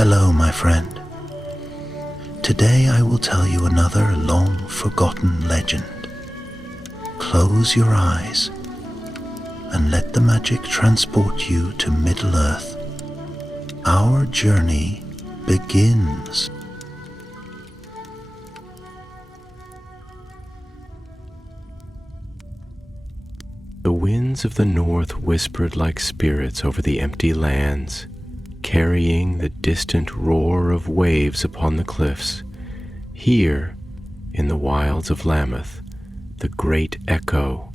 Hello, my friend. Today I will tell you another long-forgotten legend. Close your eyes and let the magic transport you to Middle-earth. Our journey begins. The winds of the north whispered like spirits over the empty lands, carrying the distant roar of waves upon the cliffs. Here, in the wilds of Lammoth, the great echo.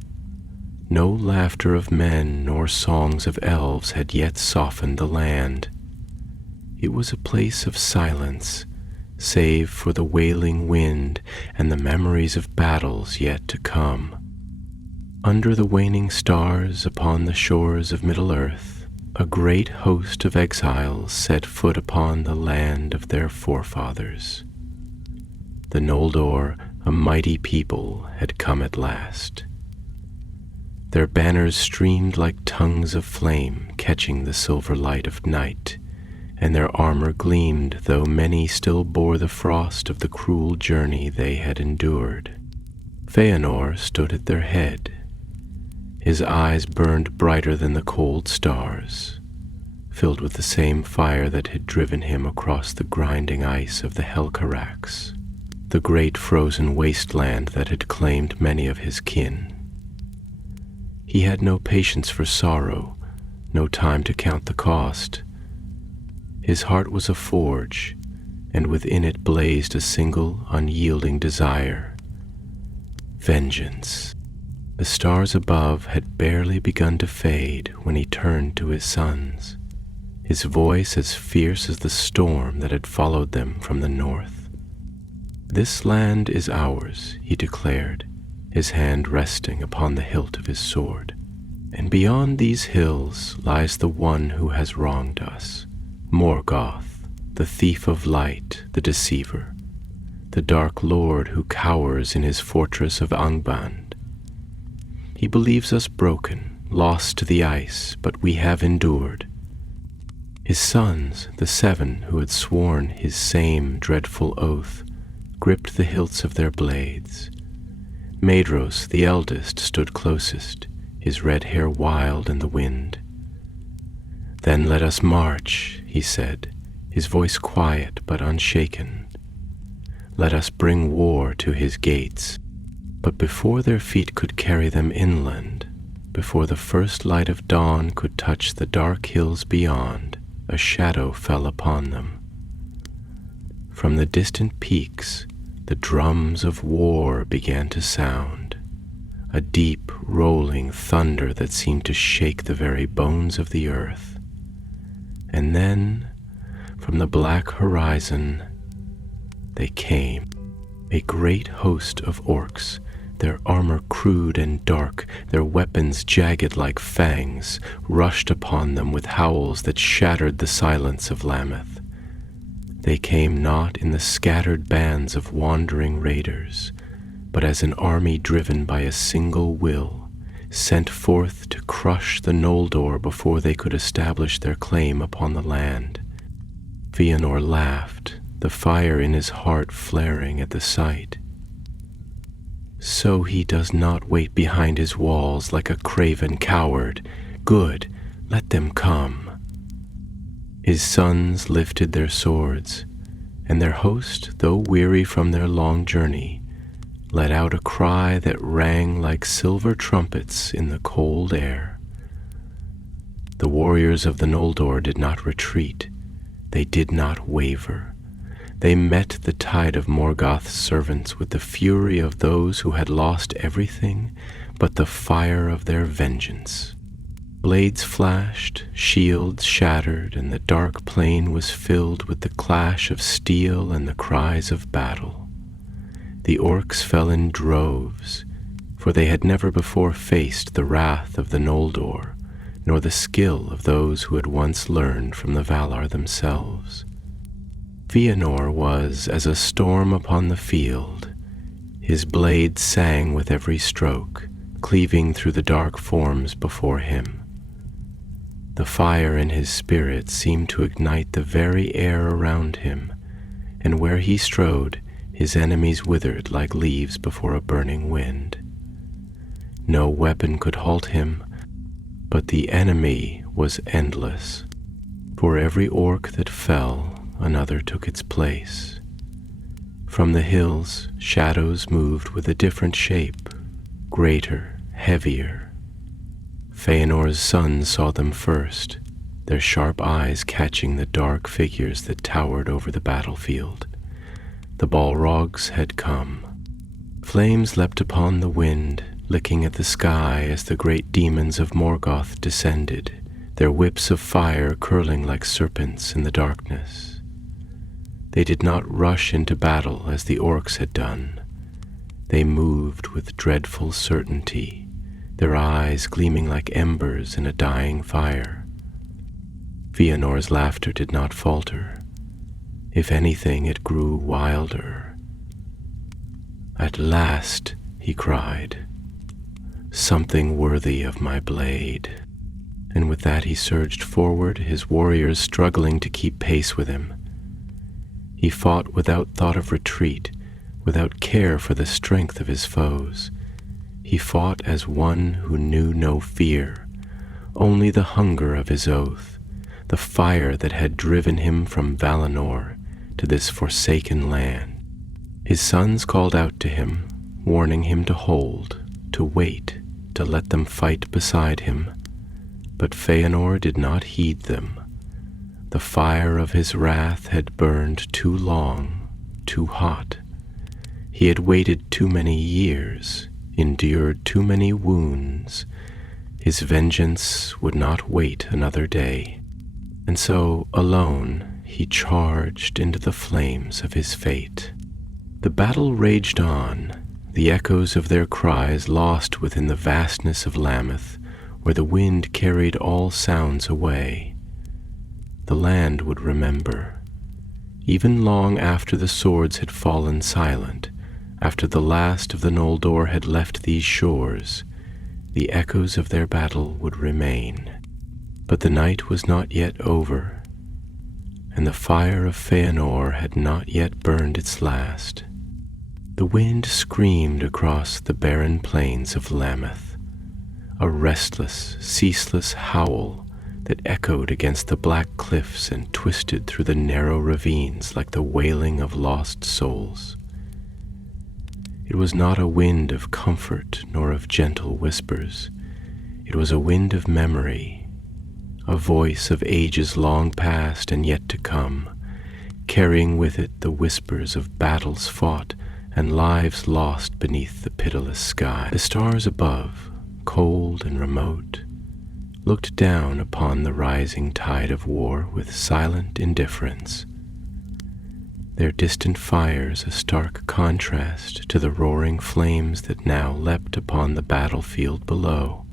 No laughter of men nor songs of elves had yet softened the land. It was a place of silence, save for the wailing wind and the memories of battles yet to come. Under the waning stars upon the shores of Middle-earth, a great host of exiles set foot upon the land of their forefathers. The Noldor, a mighty people, had come at last. Their banners streamed like tongues of flame, catching the silver light of night, and their armor gleamed, though many still bore the frost of the cruel journey they had endured. Feanor stood at their head. His eyes burned brighter than the cold stars, filled with the same fire that had driven him across the grinding ice of the Helcarax, the great frozen wasteland that had claimed many of his kin. He had no patience for sorrow, no time to count the cost. His heart was a forge, and within it blazed a single unyielding desire: vengeance. The stars above had barely begun to fade when he turned to his sons, his voice as fierce as the storm that had followed them from the north. "This land is ours," he declared, his hand resting upon the hilt of his sword. "And beyond these hills lies the one who has wronged us, Morgoth, the thief of light, the deceiver, the dark lord who cowers in his fortress of Angband. He believes us broken, lost to the ice, but we have endured." His sons, the 7 who had sworn his same dreadful oath, gripped the hilts of their blades. Maedhros, the eldest, stood closest, his red hair wild in the wind. "Then let us march," he said, his voice quiet but unshaken. "Let us bring war to his gates." But before their feet could carry them inland, before the first light of dawn could touch the dark hills beyond, a shadow fell upon them. From the distant peaks, the drums of war began to sound, a deep, rolling thunder that seemed to shake the very bones of the earth. And then, from the black horizon, they came, a great host of orcs, their armor crude and dark, their weapons jagged like fangs, rushed upon them with howls that shattered the silence of Lammoth. They came not in the scattered bands of wandering raiders, but as an army driven by a single will, sent forth to crush the Noldor before they could establish their claim upon the land. Feanor laughed, the fire in his heart flaring at the sight. "So he does not wait behind his walls like a craven coward. Good, let them come." His sons lifted their swords, and their host, though weary from their long journey, let out a cry that rang like silver trumpets in the cold air. The warriors of the Noldor did not retreat. They did not waver. They met the tide of Morgoth's servants with the fury of those who had lost everything but the fire of their vengeance. Blades flashed, shields shattered, and the dark plain was filled with the clash of steel and the cries of battle. The orcs fell in droves, for they had never before faced the wrath of the Noldor, nor the skill of those who had once learned from the Valar themselves. Feanor was as a storm upon the field. His blade sang with every stroke, cleaving through the dark forms before him. The fire in his spirit seemed to ignite the very air around him, and where he strode, his enemies withered like leaves before a burning wind. No weapon could halt him, but the enemy was endless. For every orc that fell, another took its place. From the hills, shadows moved with a different shape, greater, heavier. Feanor's sons saw them first, their sharp eyes catching the dark figures that towered over the battlefield. The Balrogs had come. Flames leapt upon the wind, licking at the sky as the great demons of Morgoth descended, their whips of fire curling like serpents in the darkness. They did not rush into battle as the orcs had done. They moved with dreadful certainty, their eyes gleaming like embers in a dying fire. Feanor's laughter did not falter. If anything, it grew wilder. "At last," he cried, "something worthy of my blade." And with that he surged forward, his warriors struggling to keep pace with him. He fought without thought of retreat, without care for the strength of his foes. He fought as one who knew no fear, only the hunger of his oath, the fire that had driven him from Valinor to this forsaken land. His sons called out to him, warning him to hold, to wait, to let them fight beside him. But Feanor did not heed them. The fire of his wrath had burned too long, too hot. He had waited too many years, endured too many wounds. His vengeance would not wait another day. And so, alone, he charged into the flames of his fate. The battle raged on, the echoes of their cries lost within the vastness of Lammoth, where the wind carried all sounds away. The land would remember. Even long after the swords had fallen silent, after the last of the Noldor had left these shores, the echoes of their battle would remain. But the night was not yet over, and the fire of Feanor had not yet burned its last. The wind screamed across the barren plains of Lammoth, a restless, ceaseless howl that echoed against the black cliffs and twisted through the narrow ravines like the wailing of lost souls. It was not a wind of comfort nor of gentle whispers. It was a wind of memory, a voice of ages long past and yet to come, carrying with it the whispers of battles fought and lives lost beneath the pitiless sky. The stars above, cold and remote, looked down upon the rising tide of war with silent indifference, their distant fires a stark contrast to the roaring flames that now leapt upon the battlefield below.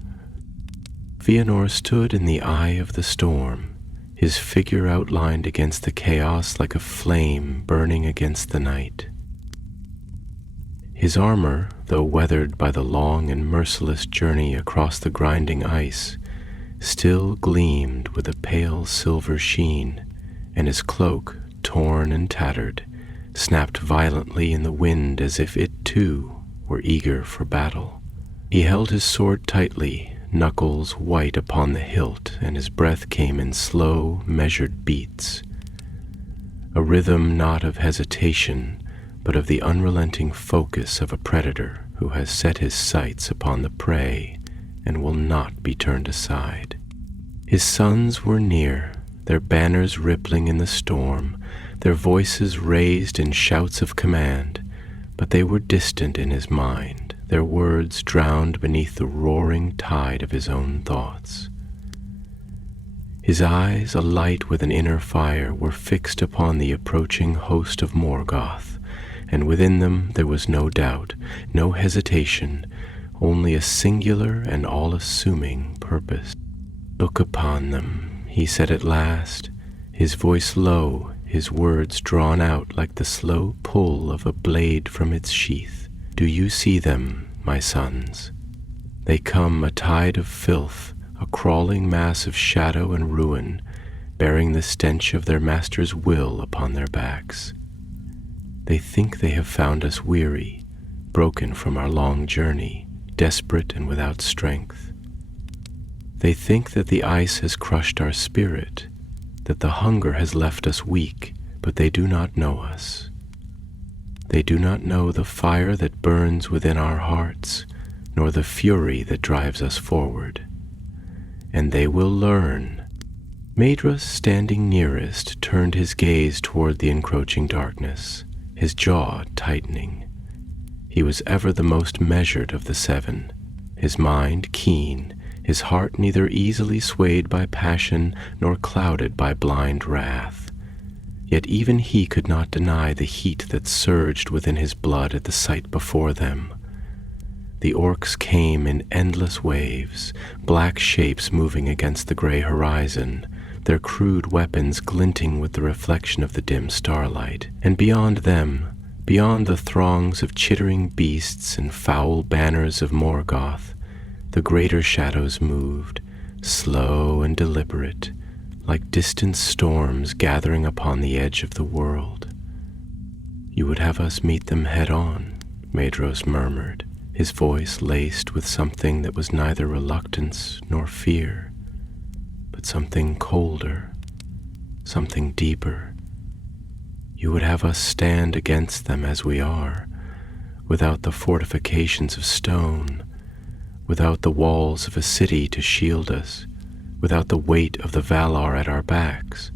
Feanor stood in the eye of the storm, his figure outlined against the chaos like a flame burning against the night. His armor, though weathered by the long and merciless journey across the grinding ice, still gleamed with a pale silver sheen, and his cloak, torn and tattered, snapped violently in the wind as if it too were eager for battle. He held his sword tightly, knuckles white upon the hilt, and his breath came in slow, measured beats, a rhythm not of hesitation, but of the unrelenting focus of a predator who has set his sights upon the prey and will not be turned aside. His sons were near, their banners rippling in the storm, their voices raised in shouts of command, but they were distant in his mind, their words drowned beneath the roaring tide of his own thoughts. His eyes, alight with an inner fire, were fixed upon the approaching host of Morgoth, and within them there was no doubt, no hesitation, only a singular and all-assuming purpose. "Look upon them," he said at last, his voice low, his words drawn out like the slow pull of a blade from its sheath. "Do you see them, my sons? They come a tide of filth, a crawling mass of shadow and ruin, bearing the stench of their master's will upon their backs. They think they have found us weary, broken from our long journey, desperate and without strength. They think that the ice has crushed our spirit, that the hunger has left us weak, but they do not know us. They do not know the fire that burns within our hearts, nor the fury that drives us forward. And they will learn. Maedhros, standing nearest, turned his gaze toward the encroaching darkness, his jaw tightening. He was ever the most measured of the seven, his mind keen, his heart neither easily swayed by passion nor clouded by blind wrath. Yet even he could not deny the heat that surged within his blood at the sight before them. The orcs came in endless waves, black shapes moving against the gray horizon, their crude weapons glinting with the reflection of the dim starlight. And beyond them, beyond the throngs of chittering beasts and foul banners of Morgoth, the greater shadows moved, slow and deliberate, like distant storms gathering upon the edge of the world. "You would have us meet them head-on," Maedhros murmured, his voice laced with something that was neither reluctance nor fear, but something colder, something deeper. "You would have us stand against them as we are, without the fortifications of stone, without the walls of a city to shield us, without the weight of the Valar at our backs.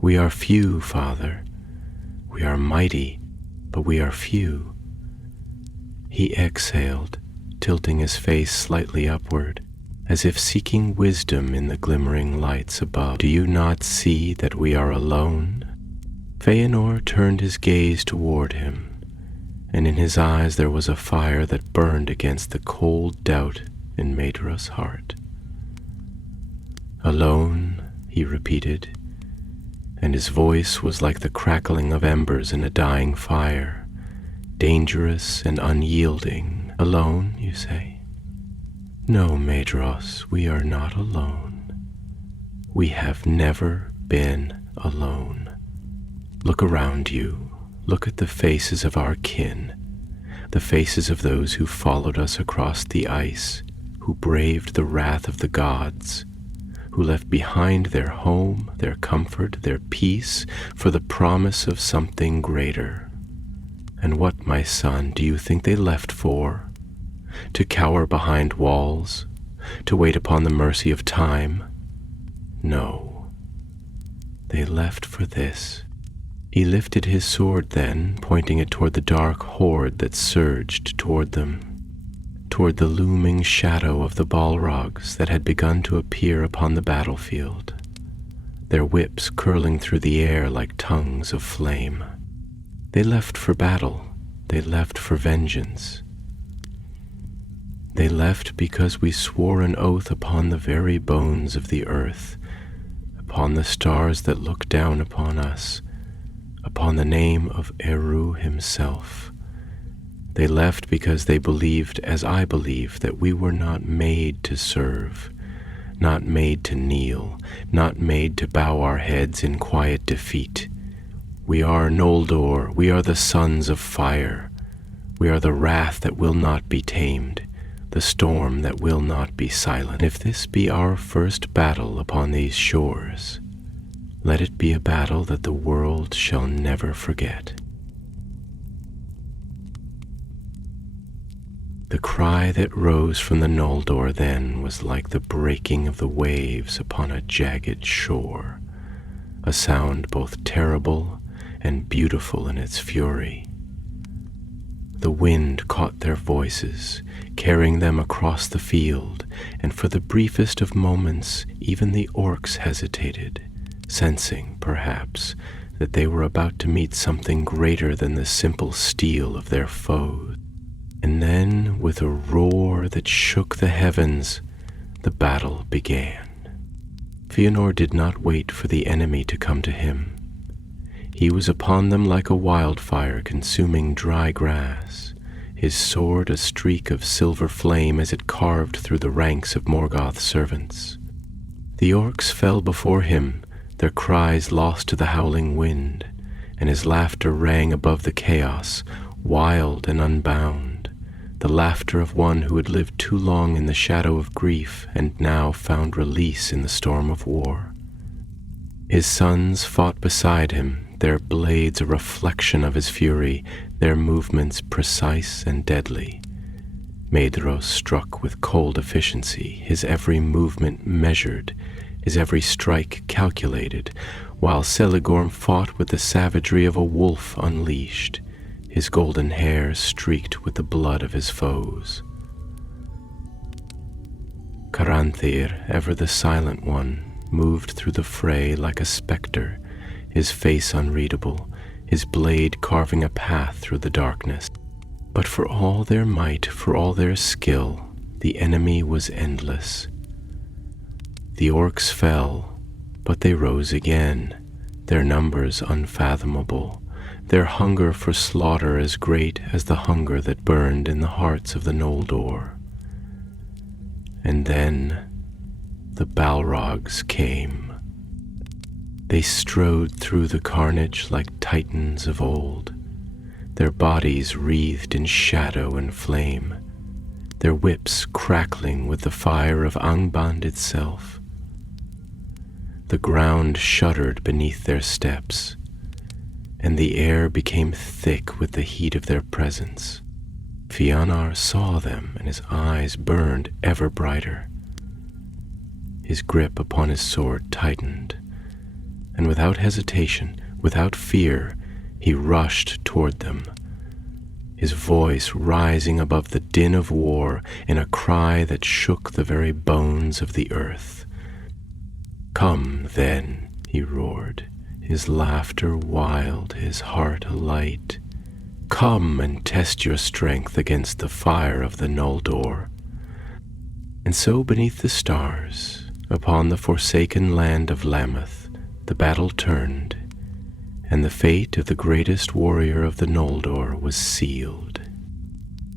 We are few, Father. We are mighty, but we are few." He exhaled, tilting his face slightly upward, as if seeking wisdom in the glimmering lights above. "Do you not see that we are alone?" Feanor turned his gaze toward him, and in his eyes there was a fire that burned against the cold doubt in Maedhros' heart. "Alone," he repeated, and his voice was like the crackling of embers in a dying fire, dangerous and unyielding. "Alone, you say? No, Maedhros, we are not alone. We have never been alone. Look around you. Look at the faces of our kin, the faces of those who followed us across the ice, who braved the wrath of the gods, who left behind their home, their comfort, their peace, for the promise of something greater. And what, my son, do you think they left for? To cower behind walls? To wait upon the mercy of time? No. They left for this." He lifted his sword then, pointing it toward the dark horde that surged toward them, toward the looming shadow of the Balrogs that had begun to appear upon the battlefield, their whips curling through the air like tongues of flame. They left for battle. They left for vengeance. They left because we swore an oath upon the very bones of the earth, upon the stars that look down upon us, upon the name of Eru himself. They left because they believed, as I believe, that we were not made to serve, not made to kneel, not made to bow our heads in quiet defeat. We are Noldor, we are the sons of fire. We are the wrath that will not be tamed, the storm that will not be silent. If this be our first battle upon these shores, let it be a battle that the world shall never forget. The cry that rose from the Noldor then was like the breaking of the waves upon a jagged shore, a sound both terrible and beautiful in its fury. The wind caught their voices, carrying them across the field, and for the briefest of moments even the orcs hesitated, sensing, perhaps, that they were about to meet something greater than the simple steel of their foes. And then, with a roar that shook the heavens, the battle began. Feanor did not wait for the enemy to come to him. He was upon them like a wildfire consuming dry grass, his sword a streak of silver flame as it carved through the ranks of Morgoth's servants. The orcs fell before him, their cries lost to the howling wind, and his laughter rang above the chaos, wild and unbound, the laughter of one who had lived too long in the shadow of grief and now found release in the storm of war. His sons fought beside him, their blades a reflection of his fury, their movements precise and deadly. Maedhros struck with cold efficiency, his every movement measured, his every strike calculated, while Celigorm fought with the savagery of a wolf unleashed, his golden hair streaked with the blood of his foes. Caranthir, ever the silent one, moved through the fray like a spectre, his face unreadable, his blade carving a path through the darkness. But for all their might, for all their skill, the enemy was endless. The orcs fell, but they rose again, their numbers unfathomable, their hunger for slaughter as great as the hunger that burned in the hearts of the Noldor. And then the Balrogs came. They strode through the carnage like titans of old, their bodies wreathed in shadow and flame, their whips crackling with the fire of Angband itself. The ground shuddered beneath their steps, and the air became thick with the heat of their presence. Fëanor saw them, and his eyes burned ever brighter. His grip upon his sword tightened, and without hesitation, without fear, he rushed toward them, his voice rising above the din of war in a cry that shook the very bones of the earth. "Come, then," he roared, his laughter wild, his heart alight. "Come and test your strength against the fire of the Noldor." And so beneath the stars, upon the forsaken land of Lammoth, the battle turned, and the fate of the greatest warrior of the Noldor was sealed.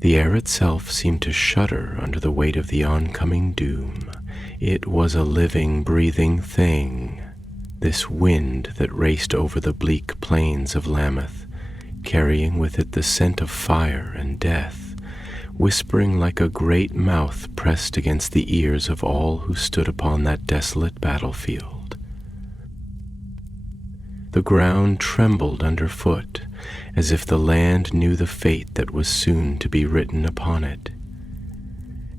The air itself seemed to shudder under the weight of the oncoming doom. It was a living, breathing thing, this wind that raced over the bleak plains of Lammoth, carrying with it the scent of fire and death, whispering like a great mouth pressed against the ears of all who stood upon that desolate battlefield. The ground trembled underfoot, as if the land knew the fate that was soon to be written upon it,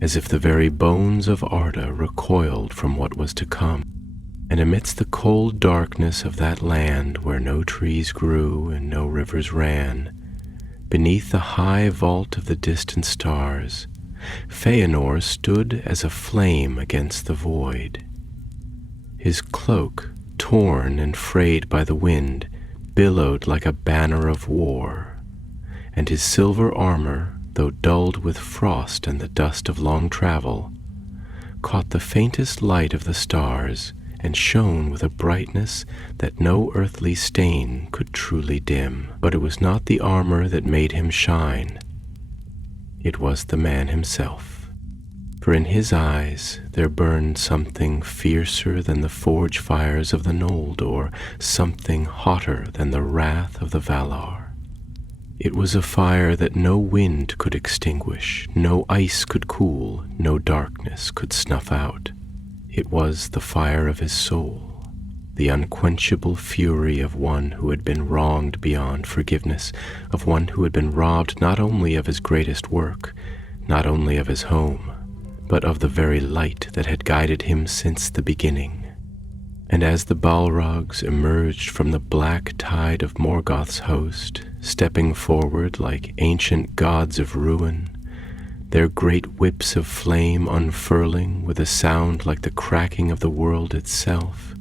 as if the very bones of Arda recoiled from what was to come. And amidst the cold darkness of that land where no trees grew and no rivers ran, beneath the high vault of the distant stars, Fëanor stood as a flame against the void. His cloak, torn and frayed by the wind, billowed like a banner of war, and his silver armor, though dulled with frost and the dust of long travel, caught the faintest light of the stars and shone with a brightness that no earthly stain could truly dim. But it was not the armor that made him shine. It was the man himself. For in his eyes there burned something fiercer than the forge fires of the Noldor, something hotter than the wrath of the Valar. It was a fire that no wind could extinguish, no ice could cool, no darkness could snuff out. It was the fire of his soul, the unquenchable fury of one who had been wronged beyond forgiveness, of one who had been robbed not only of his greatest work, not only of his home, but of the very light that had guided him since the beginning. And as the Balrogs emerged from the black tide of Morgoth's host, stepping forward like ancient gods of ruin, their great whips of flame unfurling with a sound like the cracking of the world itself,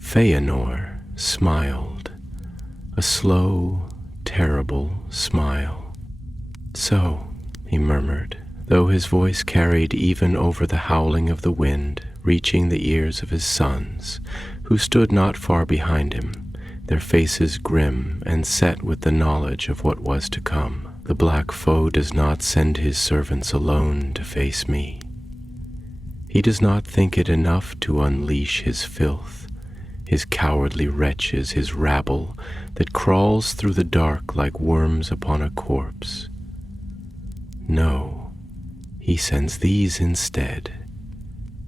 Fëanor smiled, a slow, terrible smile. "So," he murmured, though his voice carried even over the howling of the wind, reaching the ears of his sons, who stood not far behind him, their faces grim and set with the knowledge of what was to come. The black foe does not send his servants alone to face me. He does not think it enough to unleash his filth, his cowardly wretches, his rabble that crawls through the dark like worms upon a corpse. No, he sends these instead,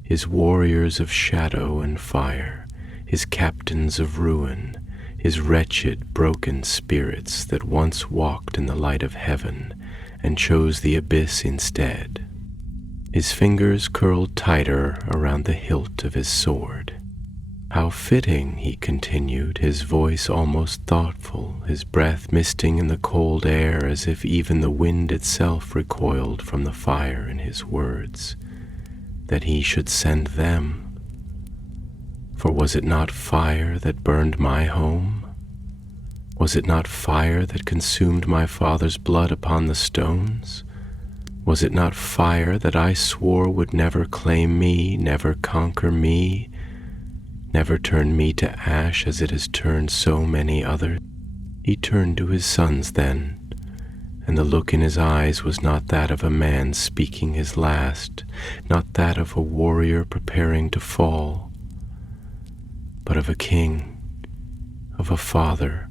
his warriors of shadow and fire, his captains of ruin, his wretched, broken spirits that once walked in the light of heaven and chose the abyss instead. His fingers curled tighter around the hilt of his sword. How fitting, he continued, his voice almost thoughtful, his breath misting in the cold air as if even the wind itself recoiled from the fire in his words, that he should send them. For was it not fire that burned my home? Was it not fire that consumed my father's blood upon the stones? Was it not fire that I swore would never claim me, never conquer me, never turn me to ash as it has turned so many others? He turned to his sons then, and the look in his eyes was not that of a man speaking his last, not that of a warrior preparing to fall, but of a king, of a father,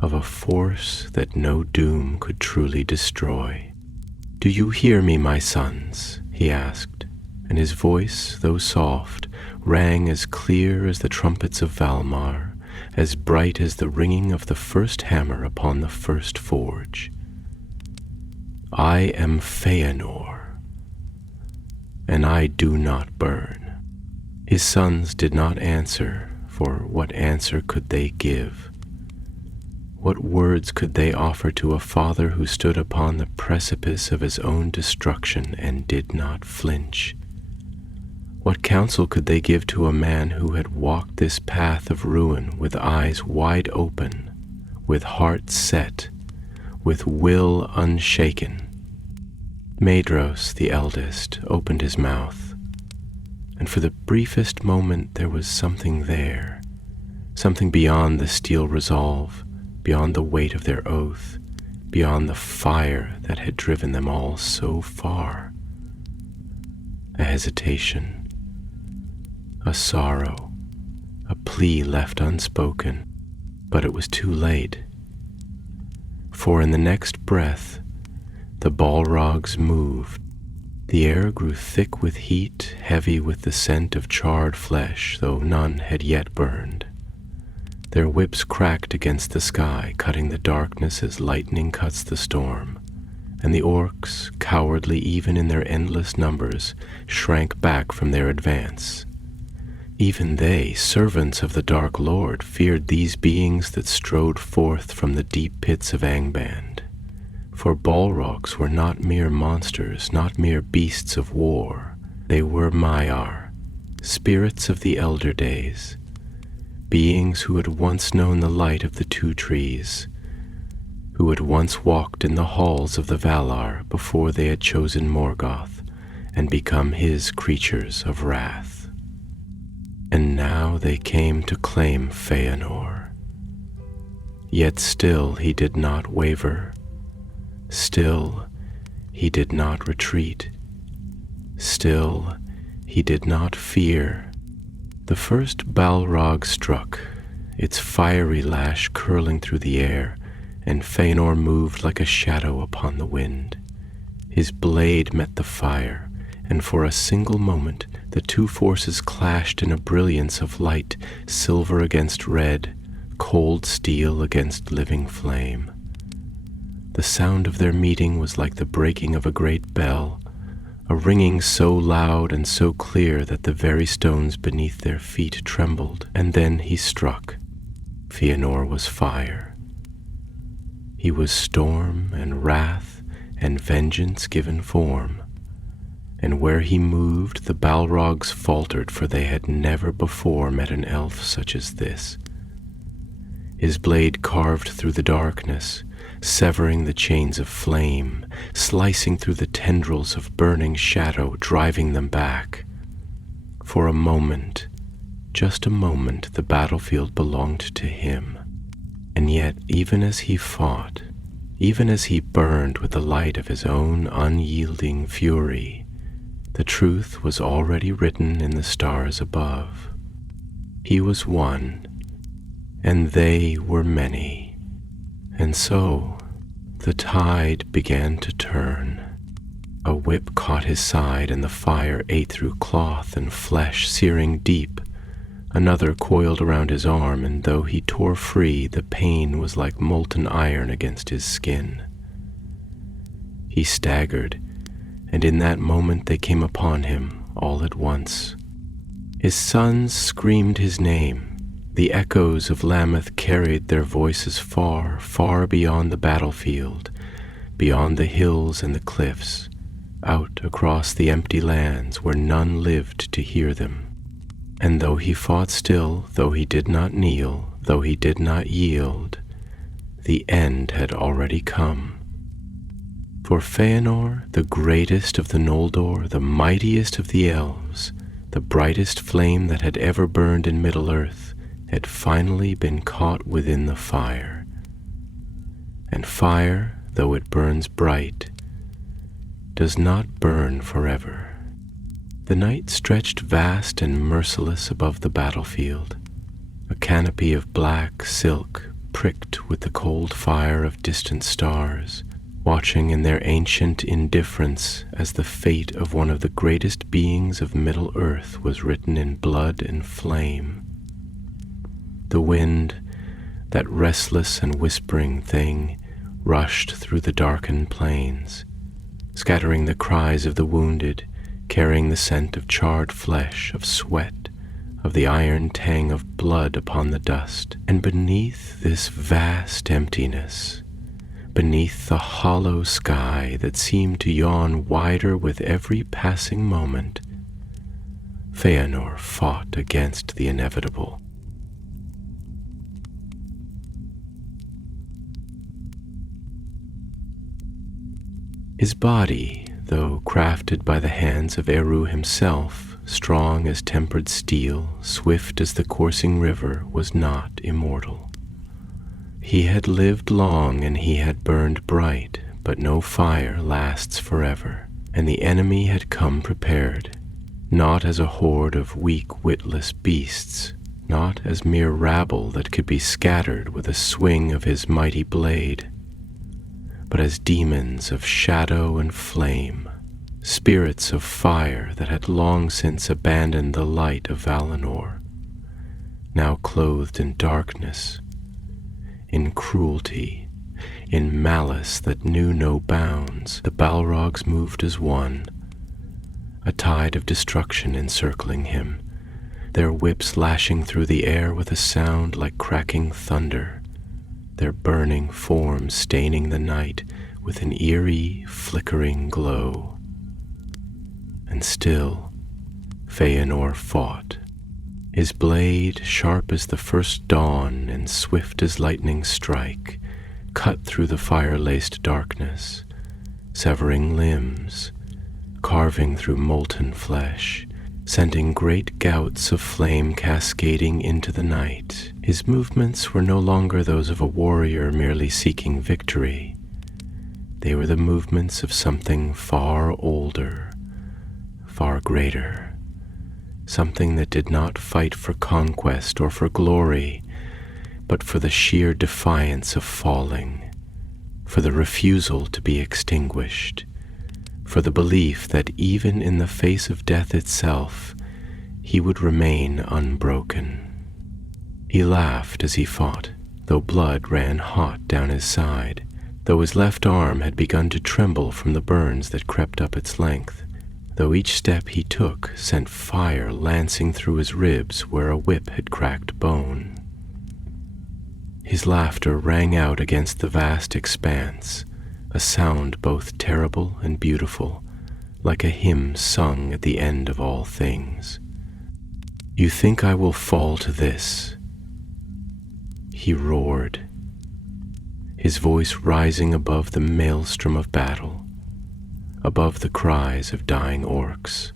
of a force that no doom could truly destroy. "Do you hear me, my sons?" he asked, and his voice, though soft, rang as clear as the trumpets of Valmar, as bright as the ringing of the first hammer upon the first forge. "I am Feanor, and I do not burn." His sons did not answer, for what answer could they give? What words could they offer to a father who stood upon the precipice of his own destruction and did not flinch? What counsel could they give to a man who had walked this path of ruin with eyes wide open, with heart set, with will unshaken? Maedhros, the eldest, opened his mouth, and for the briefest moment there was something there, something beyond the steel resolve, beyond the weight of their oath, beyond the fire that had driven them all so far. A hesitation, a sorrow, a plea left unspoken, but it was too late. For in the next breath, the Balrogs moved. The air grew thick with heat, heavy with the scent of charred flesh, though none had yet burned. Their whips cracked against the sky, cutting the darkness as lightning cuts the storm, and the orcs, cowardly even in their endless numbers, shrank back from their advance. Even they, servants of the Dark Lord, feared these beings that strode forth from the deep pits of Angband. For Balrogs were not mere monsters, not mere beasts of war. They were Maiar, spirits of the elder days, beings who had once known the light of the two trees, who had once walked in the halls of the Valar before they had chosen Morgoth and become his creatures of wrath. And now they came to claim Feanor. Yet still he did not waver. Still, he did not retreat. Still, he did not fear. The first Balrog struck, its fiery lash curling through the air, and Feanor moved like a shadow upon the wind. His blade met the fire, and for a single moment the two forces clashed in a brilliance of light, silver against red, cold steel against living flame. The sound of their meeting was like the breaking of a great bell, a ringing so loud and so clear that the very stones beneath their feet trembled. And then he struck. Feanor was fire. He was storm and wrath and vengeance given form. And where he moved, the Balrogs faltered, for they had never before met an elf such as this. His blade carved through the darkness, severing the chains of flame, slicing through the tendrils of burning shadow, driving them back. For a moment, just a moment, the battlefield belonged to him. And yet, even as he fought, even as he burned with the light of his own unyielding fury, the truth was already written in the stars above. He was one, and they were many. And so the tide began to turn. A whip caught his side, and the fire ate through cloth and flesh, searing deep. Another coiled around his arm, and though he tore free, the pain was like molten iron against his skin. He staggered, and in that moment they came upon him all at once. His sons screamed his name. The echoes of Lammoth carried their voices far, far beyond the battlefield, beyond the hills and the cliffs, out across the empty lands where none lived to hear them. And though he fought still, though he did not kneel, though he did not yield, the end had already come. For Feanor, the greatest of the Noldor, the mightiest of the elves, the brightest flame that had ever burned in Middle-earth, had finally been caught within the fire. And fire, though it burns bright, does not burn forever. The night stretched vast and merciless above the battlefield, a canopy of black silk pricked with the cold fire of distant stars, watching in their ancient indifference as the fate of one of the greatest beings of Middle-earth was written in blood and flame. The wind, that restless and whispering thing, rushed through the darkened plains, scattering the cries of the wounded, carrying the scent of charred flesh, of sweat, of the iron tang of blood upon the dust. And beneath this vast emptiness, beneath the hollow sky that seemed to yawn wider with every passing moment, Feanor fought against the inevitable. His body, though crafted by the hands of Eru himself, strong as tempered steel, swift as the coursing river, was not immortal. He had lived long and he had burned bright, but no fire lasts forever, and the enemy had come prepared, not as a horde of weak, witless beasts, not as mere rabble that could be scattered with a swing of his mighty blade, but as demons of shadow and flame, spirits of fire that had long since abandoned the light of Valinor, now clothed in darkness, in cruelty, in malice that knew no bounds. The Balrogs moved as one, a tide of destruction encircling him, their whips lashing through the air with a sound like cracking thunder, their burning forms staining the night with an eerie, flickering glow. And still, Feanor fought, his blade sharp as the first dawn and swift as lightning's strike, cut through the fire-laced darkness, severing limbs, carving through molten flesh, sending great gouts of flame cascading into the night. His movements were no longer those of a warrior merely seeking victory. They were the movements of something far older, far greater, something that did not fight for conquest or for glory, but for the sheer defiance of falling, for the refusal to be extinguished, for the belief that even in the face of death itself, he would remain unbroken. He laughed as he fought, though blood ran hot down his side, though his left arm had begun to tremble from the burns that crept up its length, though each step he took sent fire lancing through his ribs where a whip had cracked bone. His laughter rang out against the vast expanse, a sound both terrible and beautiful, like a hymn sung at the end of all things. "You think I will fall to this?" he roared, his voice rising above the maelstrom of battle, above the cries of dying orcs,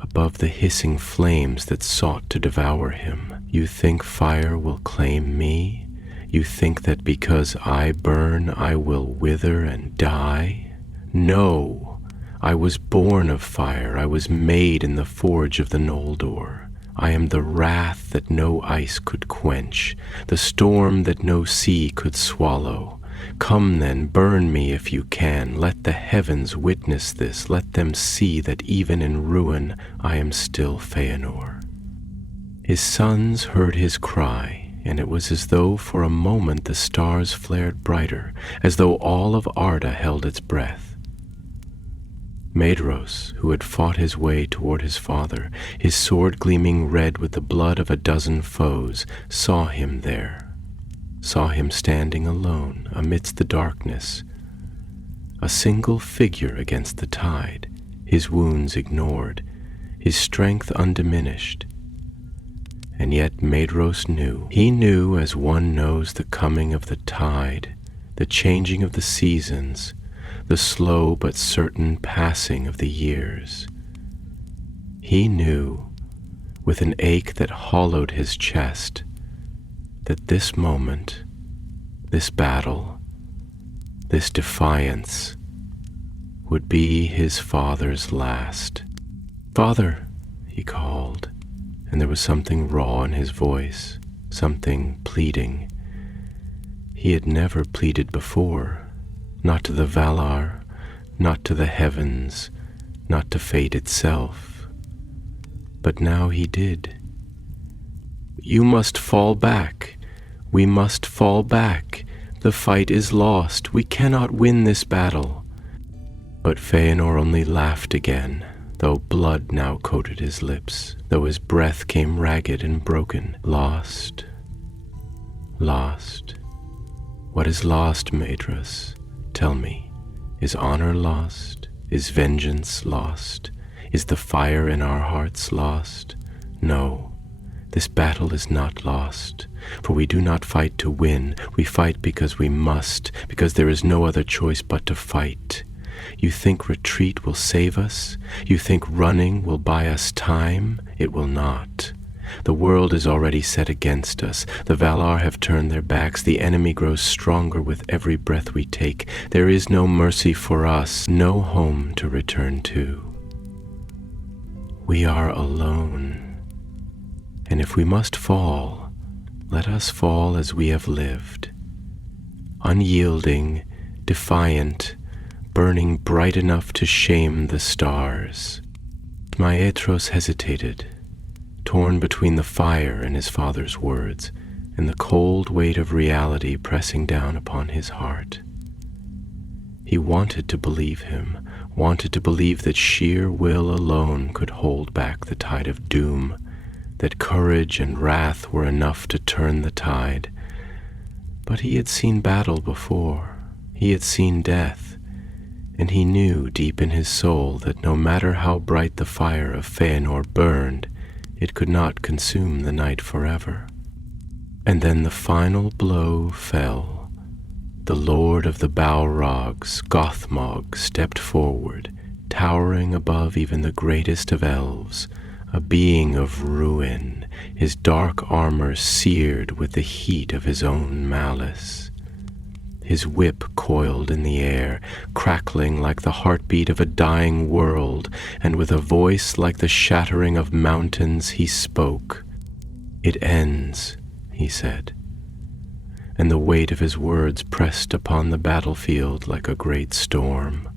above the hissing flames that sought to devour him. "You think fire will claim me? You think that because I burn, I will wither and die? No! I was born of fire. I was made in the forge of the Noldor. I am the wrath that no ice could quench, the storm that no sea could swallow. Come then, burn me if you can. Let the heavens witness this. Let them see that even in ruin I am still Feanor. His sons heard his cry, and it was as though for a moment the stars flared brighter, as though all of Arda held its breath. Maedhros, who had fought his way toward his father, his sword gleaming red with the blood of a dozen foes, saw him there, saw him standing alone amidst the darkness, a single figure against the tide, his wounds ignored, his strength undiminished. And yet Maedhros knew. He knew as one knows the coming of the tide, the changing of the seasons, the slow but certain passing of the years. He knew, with an ache that hollowed his chest, that this moment, this battle, this defiance would be his father's last. "Father," he called, and there was something raw in his voice, something pleading. He had never pleaded before. Not to the Valar, not to the heavens, not to fate itself. But now he did. "You must fall back. We must fall back. The fight is lost. We cannot win this battle." But Feanor only laughed again, though blood now coated his lips, though his breath came ragged and broken. "Lost. Lost. What is lost, Maedhros? Tell me, is honor lost? Is vengeance lost? Is the fire in our hearts lost? No, this battle is not lost, for we do not fight to win. We fight because we must, because there is no other choice but to fight. You think retreat will save us? You think running will buy us time? It will not. The world is already set against us. The Valar have turned their backs. The enemy grows stronger with every breath we take. There is no mercy for us, no home to return to. We are alone. And if we must fall, let us fall as we have lived. Unyielding, defiant, burning bright enough to shame the stars. Maedhros hesitated, torn between the fire and his father's words, and the cold weight of reality pressing down upon his heart. He wanted to believe him, wanted to believe that sheer will alone could hold back the tide of doom, that courage and wrath were enough to turn the tide. But he had seen battle before, he had seen death, and he knew deep in his soul that no matter how bright the fire of Feanor burned, it could not consume the night forever. And then the final blow fell. The Lord of the Balrogs, Gothmog, stepped forward, towering above even the greatest of elves, a being of ruin, his dark armor seared with the heat of his own malice. His whip coiled in the air, crackling like the heartbeat of a dying world, and with a voice like the shattering of mountains he spoke. "It ends," he said, and the weight of his words pressed upon the battlefield like a great storm.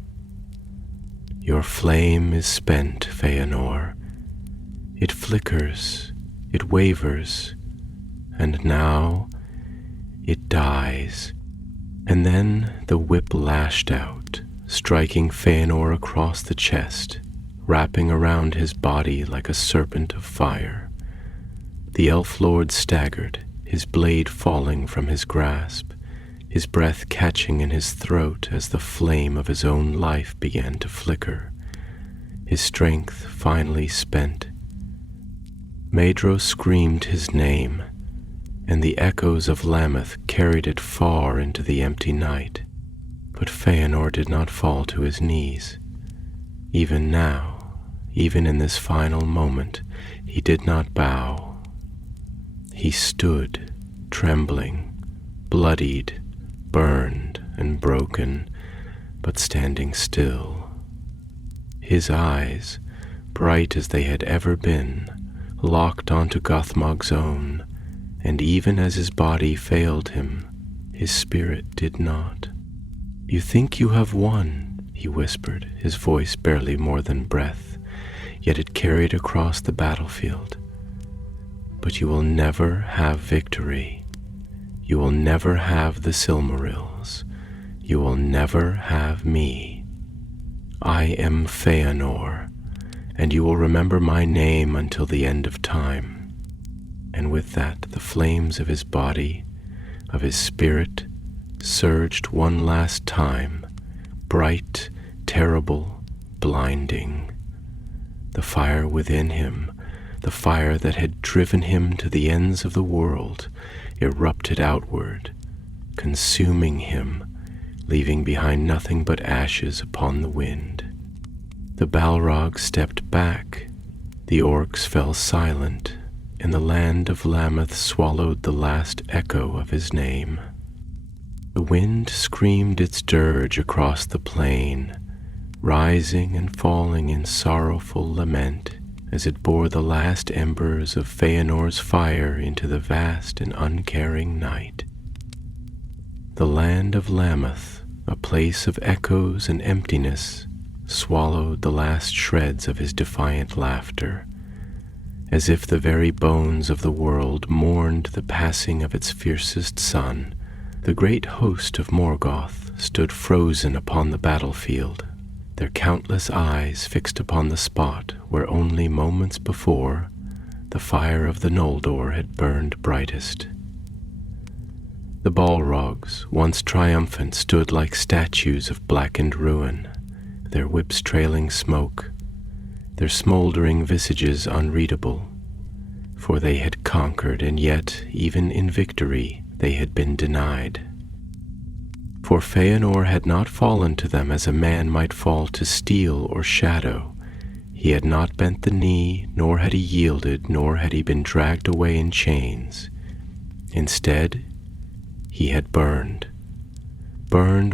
"Your flame is spent, Feanor. It flickers, it wavers, and now it dies." And then the whip lashed out, striking Feanor across the chest, wrapping around his body like a serpent of fire. The elf lord staggered, his blade falling from his grasp, his breath catching in his throat as the flame of his own life began to flicker, his strength finally spent. Maedhros screamed his name, and the echoes of Lammoth carried it far into the empty night. But Feanor did not fall to his knees. Even now, even in this final moment, he did not bow. He stood, trembling, bloodied, burned, and broken, but standing still. His eyes, bright as they had ever been, locked onto Gothmog's own, and even as his body failed him, his spirit did not. "You think you have won," he whispered, his voice barely more than breath, yet it carried across the battlefield. "But you will never have victory. You will never have the Silmarils. You will never have me. I am Feanor, and you will remember my name until the end of time." And with that, the flames of his body, of his spirit, surged one last time, bright, terrible, blinding. The fire within him, the fire that had driven him to the ends of the world, erupted outward, consuming him, leaving behind nothing but ashes upon the wind. The Balrog stepped back, the orcs fell silent, and the land of Lammoth swallowed the last echo of his name. The wind screamed its dirge across the plain, rising and falling in sorrowful lament as it bore the last embers of Feanor's fire into the vast and uncaring night. The land of Lammoth, a place of echoes and emptiness, swallowed the last shreds of his defiant laughter, as if the very bones of the world mourned the passing of its fiercest son. The great host of Morgoth stood frozen upon the battlefield, their countless eyes fixed upon the spot where only moments before the fire of the Noldor had burned brightest. The Balrogs, once triumphant, stood like statues of blackened ruin, their whips trailing smoke, their smoldering visages unreadable, for they had conquered, and yet, even in victory, they had been denied. For Feanor had not fallen to them as a man might fall to steel or shadow. He had not bent the knee, nor had he yielded, nor had he been dragged away in chains. Instead, he had burned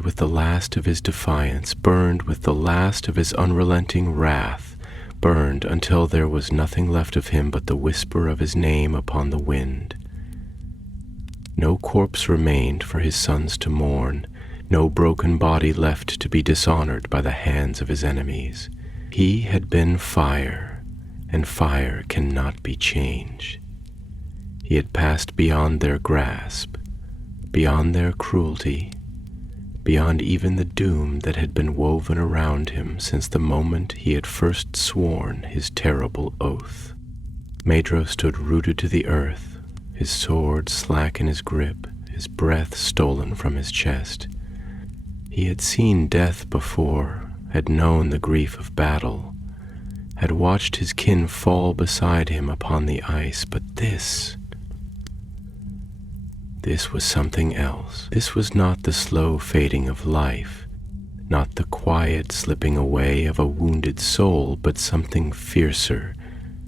with the last of his defiance, burned with the last of his unrelenting wrath, burned until there was nothing left of him but the whisper of his name upon the wind. No corpse remained for his sons to mourn, no broken body left to be dishonored by the hands of his enemies. He had been fire, and fire cannot be changed. He had passed beyond their grasp, beyond their cruelty, beyond even the doom that had been woven around him since the moment he had first sworn his terrible oath. Maedhro stood rooted to the earth, his sword slack in his grip, his breath stolen from his chest. He had seen death before, had known the grief of battle, had watched his kin fall beside him upon the ice, but this was something else. This was not the slow fading of life, not the quiet slipping away of a wounded soul, but something fiercer,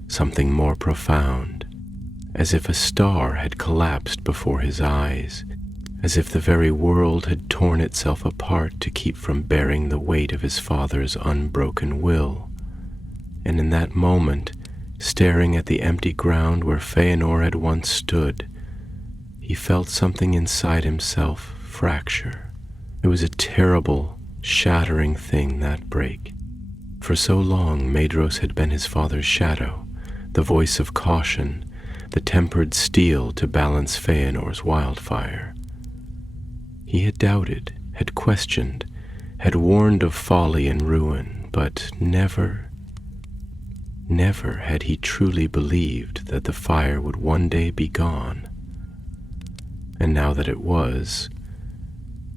something more profound, as if a star had collapsed before his eyes, as if the very world had torn itself apart to keep from bearing the weight of his father's unbroken will. And in that moment, staring at the empty ground where Feanor had once stood, he felt something inside himself fracture. It was a terrible, shattering thing, that break. For so long, Maedhros had been his father's shadow, the voice of caution, the tempered steel to balance Feanor's wildfire. He had doubted, had questioned, had warned of folly and ruin, but never had he truly believed that the fire would one day be gone. And now that it was,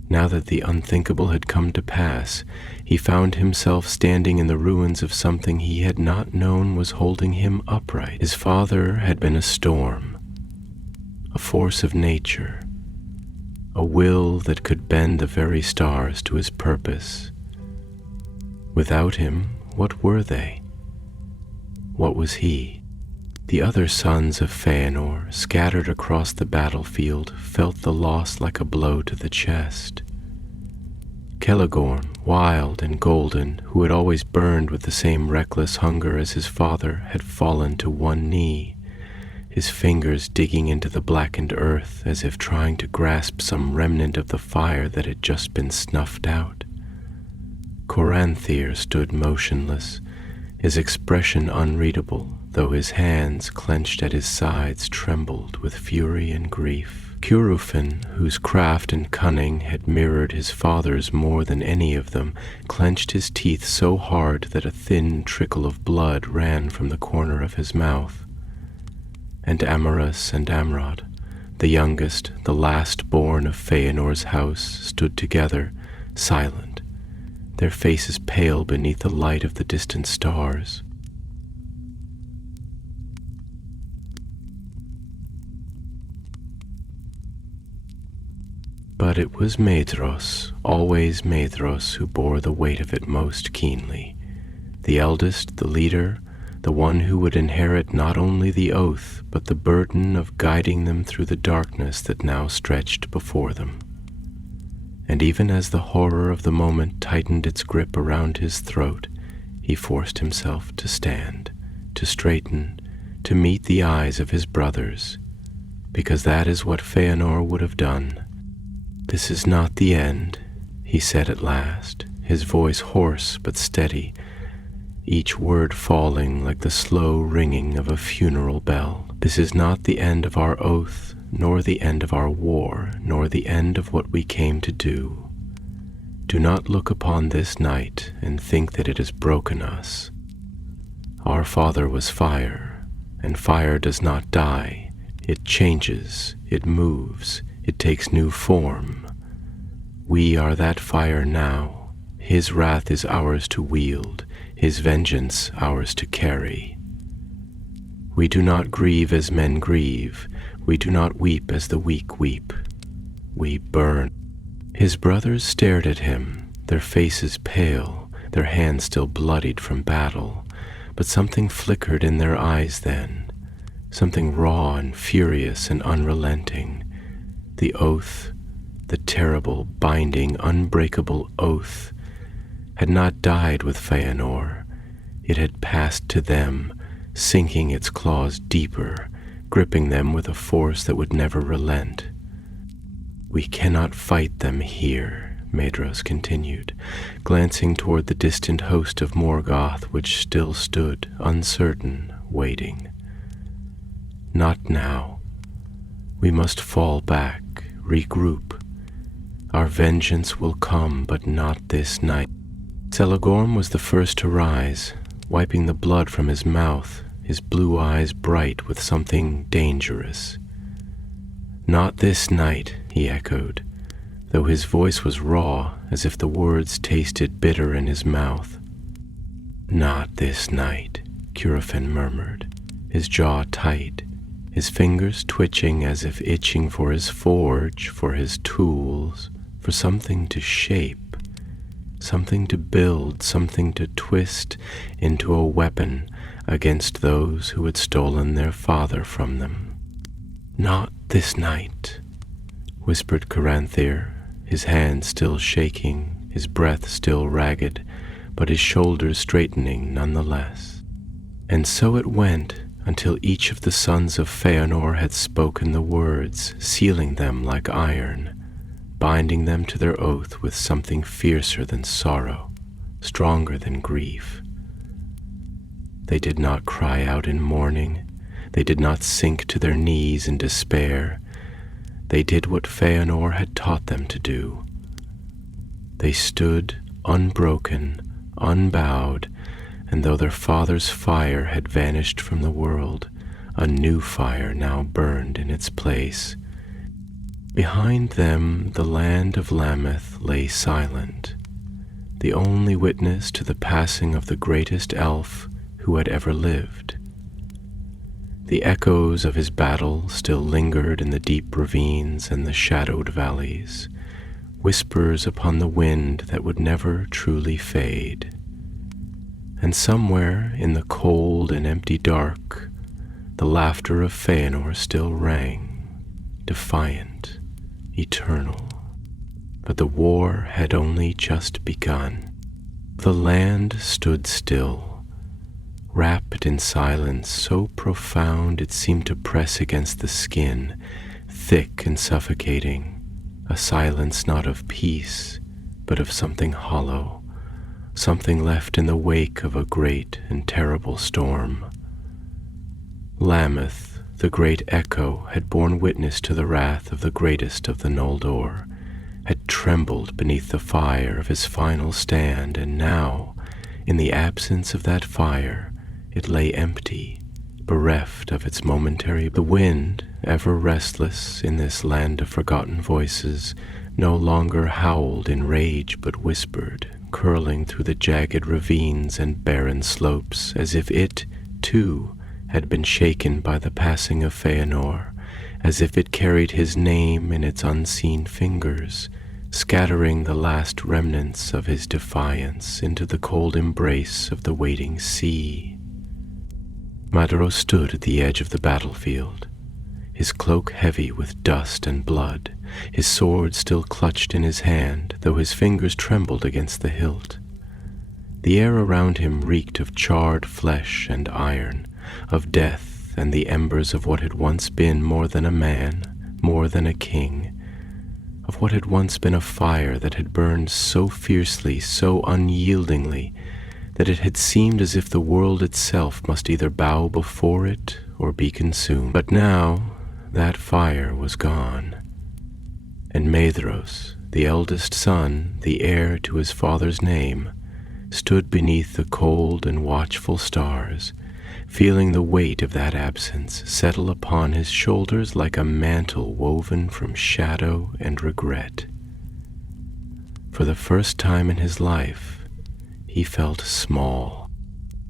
now that the unthinkable had come to pass, he found himself standing in the ruins of something he had not known was holding him upright. His father had been a storm, a force of nature, a will that could bend the very stars to his purpose. Without him, what were they? What was he? The other sons of Feanor, scattered across the battlefield, felt the loss like a blow to the chest. Celegorm, wild and golden, who had always burned with the same reckless hunger as his father, had fallen to one knee, his fingers digging into the blackened earth as if trying to grasp some remnant of the fire that had just been snuffed out. Coranthir stood motionless, his expression unreadable, though his hands, clenched at his sides, trembled with fury and grief. Curufin, whose craft and cunning had mirrored his father's more than any of them, clenched his teeth so hard that a thin trickle of blood ran from the corner of his mouth. And Amorous and Amrod, the youngest, the last born of Feanor's house, stood together, silent, their faces pale beneath the light of the distant stars. But it was Maedhros, always Maedhros, who bore the weight of it most keenly. The eldest, the leader, the one who would inherit not only the oath, but the burden of guiding them through the darkness that now stretched before them. And even as the horror of the moment tightened its grip around his throat, he forced himself to stand, to straighten, to meet the eyes of his brothers, because that is what Feanor would have done. "This is not the end," he said at last, his voice hoarse but steady, each word falling like the slow ringing of a funeral bell. "This is not the end of our oath, nor the end of our war, nor the end of what we came to do. Do not look upon this night and think that it has broken us. Our father was fire, and fire does not die. It changes, it moves, it takes new form. We are that fire now. His wrath is ours to wield, his vengeance ours to carry. We do not grieve as men grieve. We do not weep as the weak weep. We burn." His brothers stared at him, their faces pale, their hands still bloodied from battle, but something flickered in their eyes then, something raw and furious and unrelenting. The oath, the terrible, binding, unbreakable oath, had not died with Feanor. It had passed to them, sinking its claws deeper, gripping them with a force that would never relent. "We cannot fight them here," Maedhros continued, glancing toward the distant host of Morgoth, which still stood, uncertain, waiting. "Not now. We must fall back, regroup. Our vengeance will come, but not this night." Celegorm was the first to rise, wiping the blood from his mouth, his blue eyes bright with something dangerous. "Not this night," he echoed, though his voice was raw, as if the words tasted bitter in his mouth. "Not this night," Curufin murmured, his jaw tight, his fingers twitching as if itching for his forge, for his tools, for something to shape, something to build, something to twist into a weapon against those who had stolen their father from them. "Not this night," whispered Coranthir, his hand still shaking, his breath still ragged, but his shoulders straightening nonetheless. And so it went until each of the sons of Feanor had spoken the words, sealing them like iron, binding them to their oath with something fiercer than sorrow, stronger than grief. They did not cry out in mourning. They did not sink to their knees in despair. They did what Feanor had taught them to do. They stood unbroken, unbowed, and though their father's fire had vanished from the world, a new fire now burned in its place. Behind them, the land of Lammoth lay silent, the only witness to the passing of the greatest elf who had ever lived. The echoes of his battle still lingered in the deep ravines and the shadowed valleys, whispers upon the wind that would never truly fade. And somewhere in the cold and empty dark, The laughter of Feanor still rang, defiant, eternal. But the war had only just begun. The land stood still, wrapped in silence so profound it seemed to press against the skin, thick and suffocating, a silence not of peace, but of something hollow, something left in the wake of a great and terrible storm. Lammoth, the great echo, had borne witness to the wrath of the greatest of the Noldor, had trembled beneath the fire of his final stand, and now, in the absence of that fire, it lay empty, bereft of its momentary. The wind, ever restless in this land of forgotten voices, no longer howled in rage but whispered, curling through the jagged ravines and barren slopes, as if it, too, had been shaken by the passing of Feanor, as if it carried his name in its unseen fingers, scattering the last remnants of his defiance into the cold embrace of the waiting sea. Maedhros stood at the edge of the battlefield, his cloak heavy with dust and blood, his sword still clutched in his hand, though his fingers trembled against the hilt. The air around him reeked of charred flesh and iron, of death and the embers of what had once been more than a man, more than a king, of what had once been a fire that had burned so fiercely, so unyieldingly, that it had seemed as if the world itself must either bow before it or be consumed. But now that fire was gone, and Maedhros, the eldest son, the heir to his father's name, stood beneath the cold and watchful stars, feeling the weight of that absence settle upon his shoulders like a mantle woven from shadow and regret. For the first time in his life, he felt small,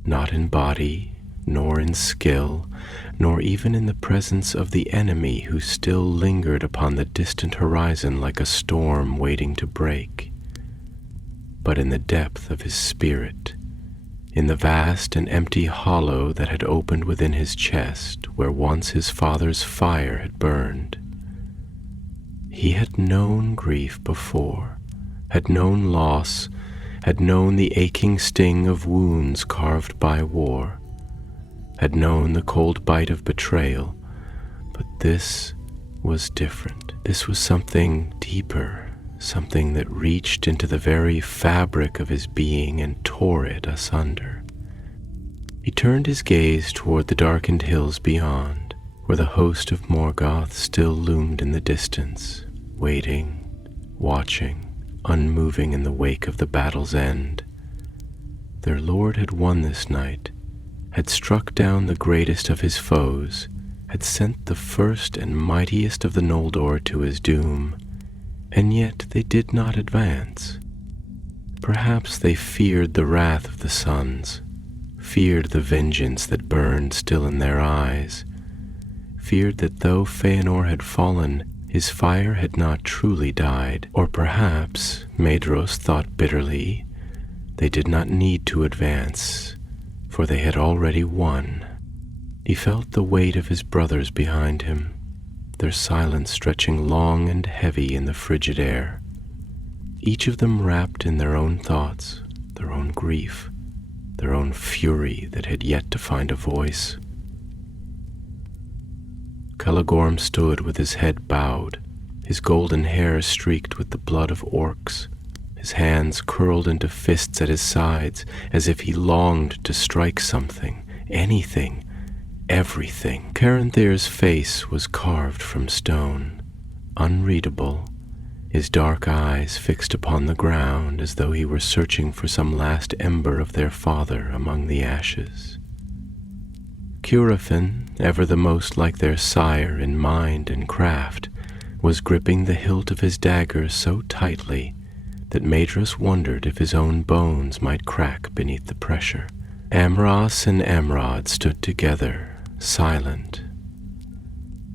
not in body, nor in skill, nor even in the presence of the enemy who still lingered upon the distant horizon like a storm waiting to break, but in the depth of his spirit, in the vast and empty hollow that had opened within his chest where once his father's fire had burned. He had known grief before, had known loss, had known the aching sting of wounds carved by war, had known the cold bite of betrayal, but this was different. This was something deeper, something that reached into the very fabric of his being and tore it asunder. He turned his gaze toward the darkened hills beyond, where the host of Morgoth still loomed in the distance, waiting, watching, unmoving in the wake of the battle's end. Their lord had won this night, had struck down the greatest of his foes, had sent the first and mightiest of the Noldor to his doom, and yet they did not advance. Perhaps they feared the wrath of the suns, feared the vengeance that burned still in their eyes, feared that though Feanor had fallen, his fire had not truly died. Or perhaps, Maedhros thought bitterly, they did not need to advance, for they had already won. He felt the weight of his brothers behind him, their silence stretching long and heavy in the frigid air, each of them wrapped in their own thoughts, their own grief, their own fury that had yet to find a voice. Celegorm stood with his head bowed, his golden hair streaked with the blood of orcs, his hands curled into fists at his sides, as if he longed to strike something, anything, everything. Caranthir's face was carved from stone, unreadable, his dark eyes fixed upon the ground as though he were searching for some last ember of their father among the ashes. Curufin, ever the most like their sire in mind and craft, was gripping the hilt of his dagger so tightly that Maedhros wondered if his own bones might crack beneath the pressure. Amras and Amrod stood together, silent,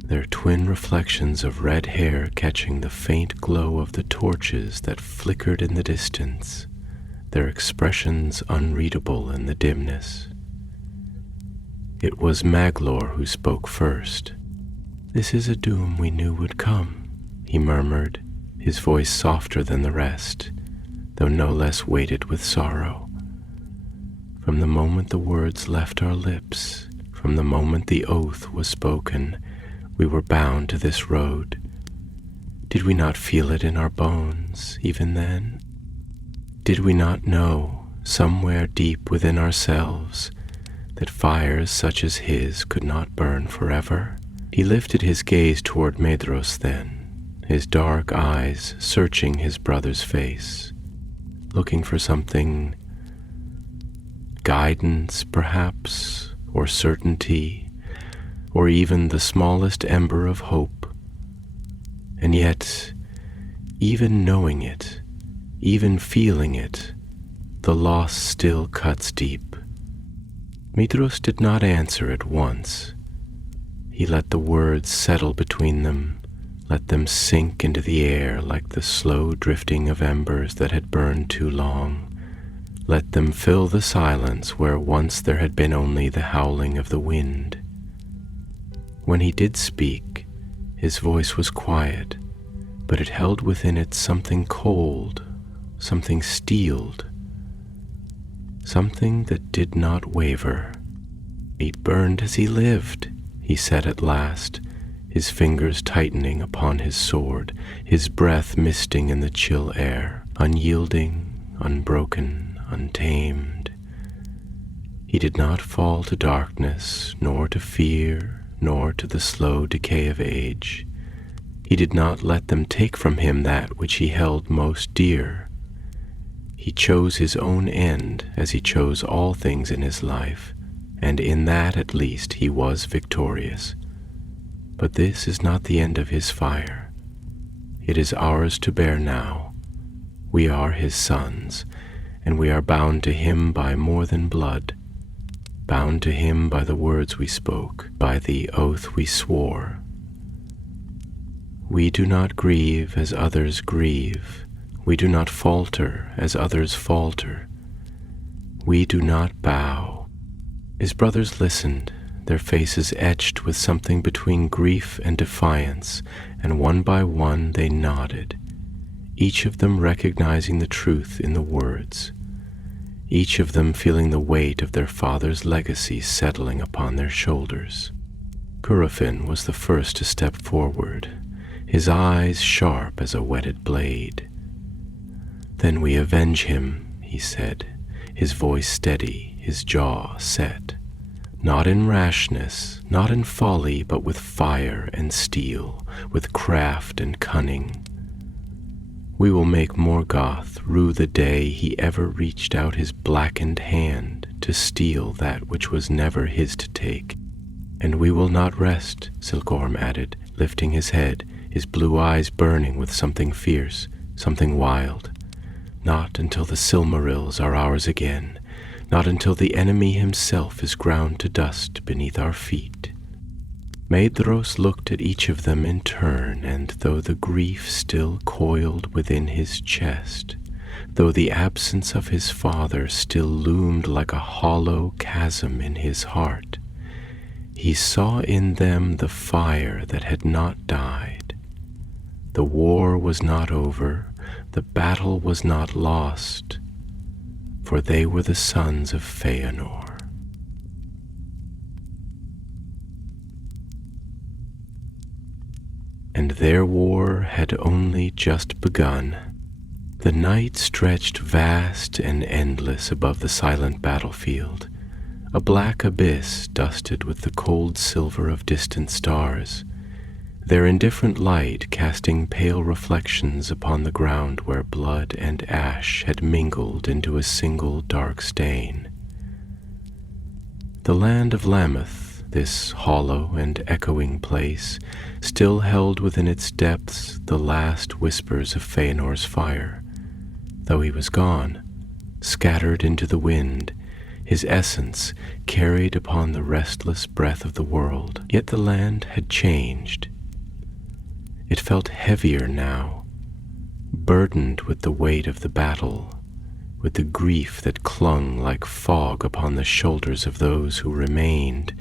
their twin reflections of red hair catching the faint glow of the torches that flickered in the distance, their expressions unreadable in the dimness. It was Maglor who spoke first. "This is a doom we knew would come," he murmured, his voice softer than the rest, though no less weighted with sorrow. From the moment the words left our lips, from the moment the oath was spoken, we were bound to this road. Did we not feel it in our bones, even then? Did we not know, somewhere deep within ourselves, that fires such as his could not burn forever? He lifted his gaze toward Medros then, his dark eyes searching his brother's face, looking for something, guidance perhaps, or certainty, or even the smallest ember of hope. And yet, even knowing it, even feeling it, the loss still cuts deep. Medros did not answer at once. He let the words settle between them, let them sink into the air like the slow drifting of embers that had burned too long. Let them fill the silence where once there had been only the howling of the wind. When he did speak, his voice was quiet, but it held within it something cold, something steeled, something that did not waver. "He burned as he lived," he said at last, his fingers tightening upon his sword, his breath misting in the chill air, unyielding, unbroken, untamed. He did not fall to darkness, nor to fear, nor to the slow decay of age. He did not let them take from him that which he held most dear. He chose his own end as he chose all things in his life, and in that at least he was victorious. But this is not the end of his fire. It is ours to bear now. We are his sons, and we are bound to him by more than blood, bound to him by the words we spoke, by the oath we swore. We do not grieve as others grieve. We do not falter as others falter. We do not bow. His brothers listened, their faces etched with something between grief and defiance, and one by one they nodded, each of them recognizing the truth in the words, each of them feeling the weight of their father's legacy settling upon their shoulders. Curufin was the first to step forward, his eyes sharp as a whetted blade. "Then we avenge him," he said, his voice steady, his jaw set. "Not in rashness, not in folly, but with fire and steel, with craft and cunning. We will make Morgoth rue the day he ever reached out his blackened hand to steal that which was never his to take. And we will not rest," Silgorm added, lifting his head, his blue eyes burning with something fierce, something wild. "Not until the Silmarils are ours again, not until the enemy himself is ground to dust beneath our feet." Medros looked at each of them in turn, and though the grief still coiled within his chest, though the absence of his father still loomed like a hollow chasm in his heart, he saw in them the fire that had not died. The war was not over, the battle was not lost, for they were the sons of Feanor. And their war had only just begun. The night stretched vast and endless above the silent battlefield, a black abyss dusted with the cold silver of distant stars, their indifferent light casting pale reflections upon the ground where blood and ash had mingled into a single dark stain. The land of Lammoth, this hollow and echoing place, still held within its depths the last whispers of Feanor's fire, though he was gone, scattered into the wind, his essence carried upon the restless breath of the world. Yet the land had changed. It felt heavier now, burdened with the weight of the battle, with the grief that clung like fog upon the shoulders of those who remained,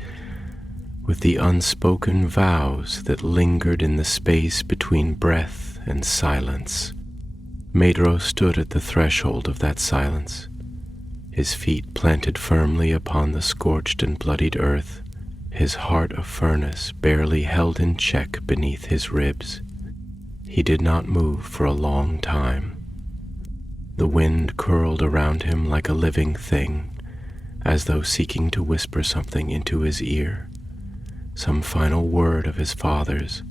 with the unspoken vows that lingered in the space between breath and silence. Maedhro stood at the threshold of that silence, his feet planted firmly upon the scorched and bloodied earth, his heart of furnace barely held in check beneath his ribs. He did not move for a long time. The wind curled around him like a living thing, as though seeking to whisper something into his ear, some final word of his father's,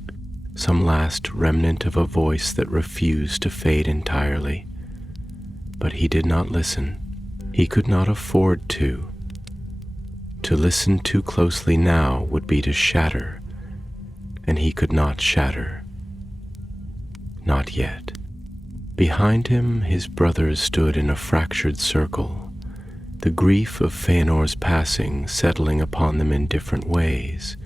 some last remnant of a voice that refused to fade entirely. But he did not listen. He could not afford to. To listen too closely now would be to shatter, and he could not shatter. Not yet. Behind him, his brothers stood in a fractured circle, the grief of Feanor's passing settling upon them in different ways,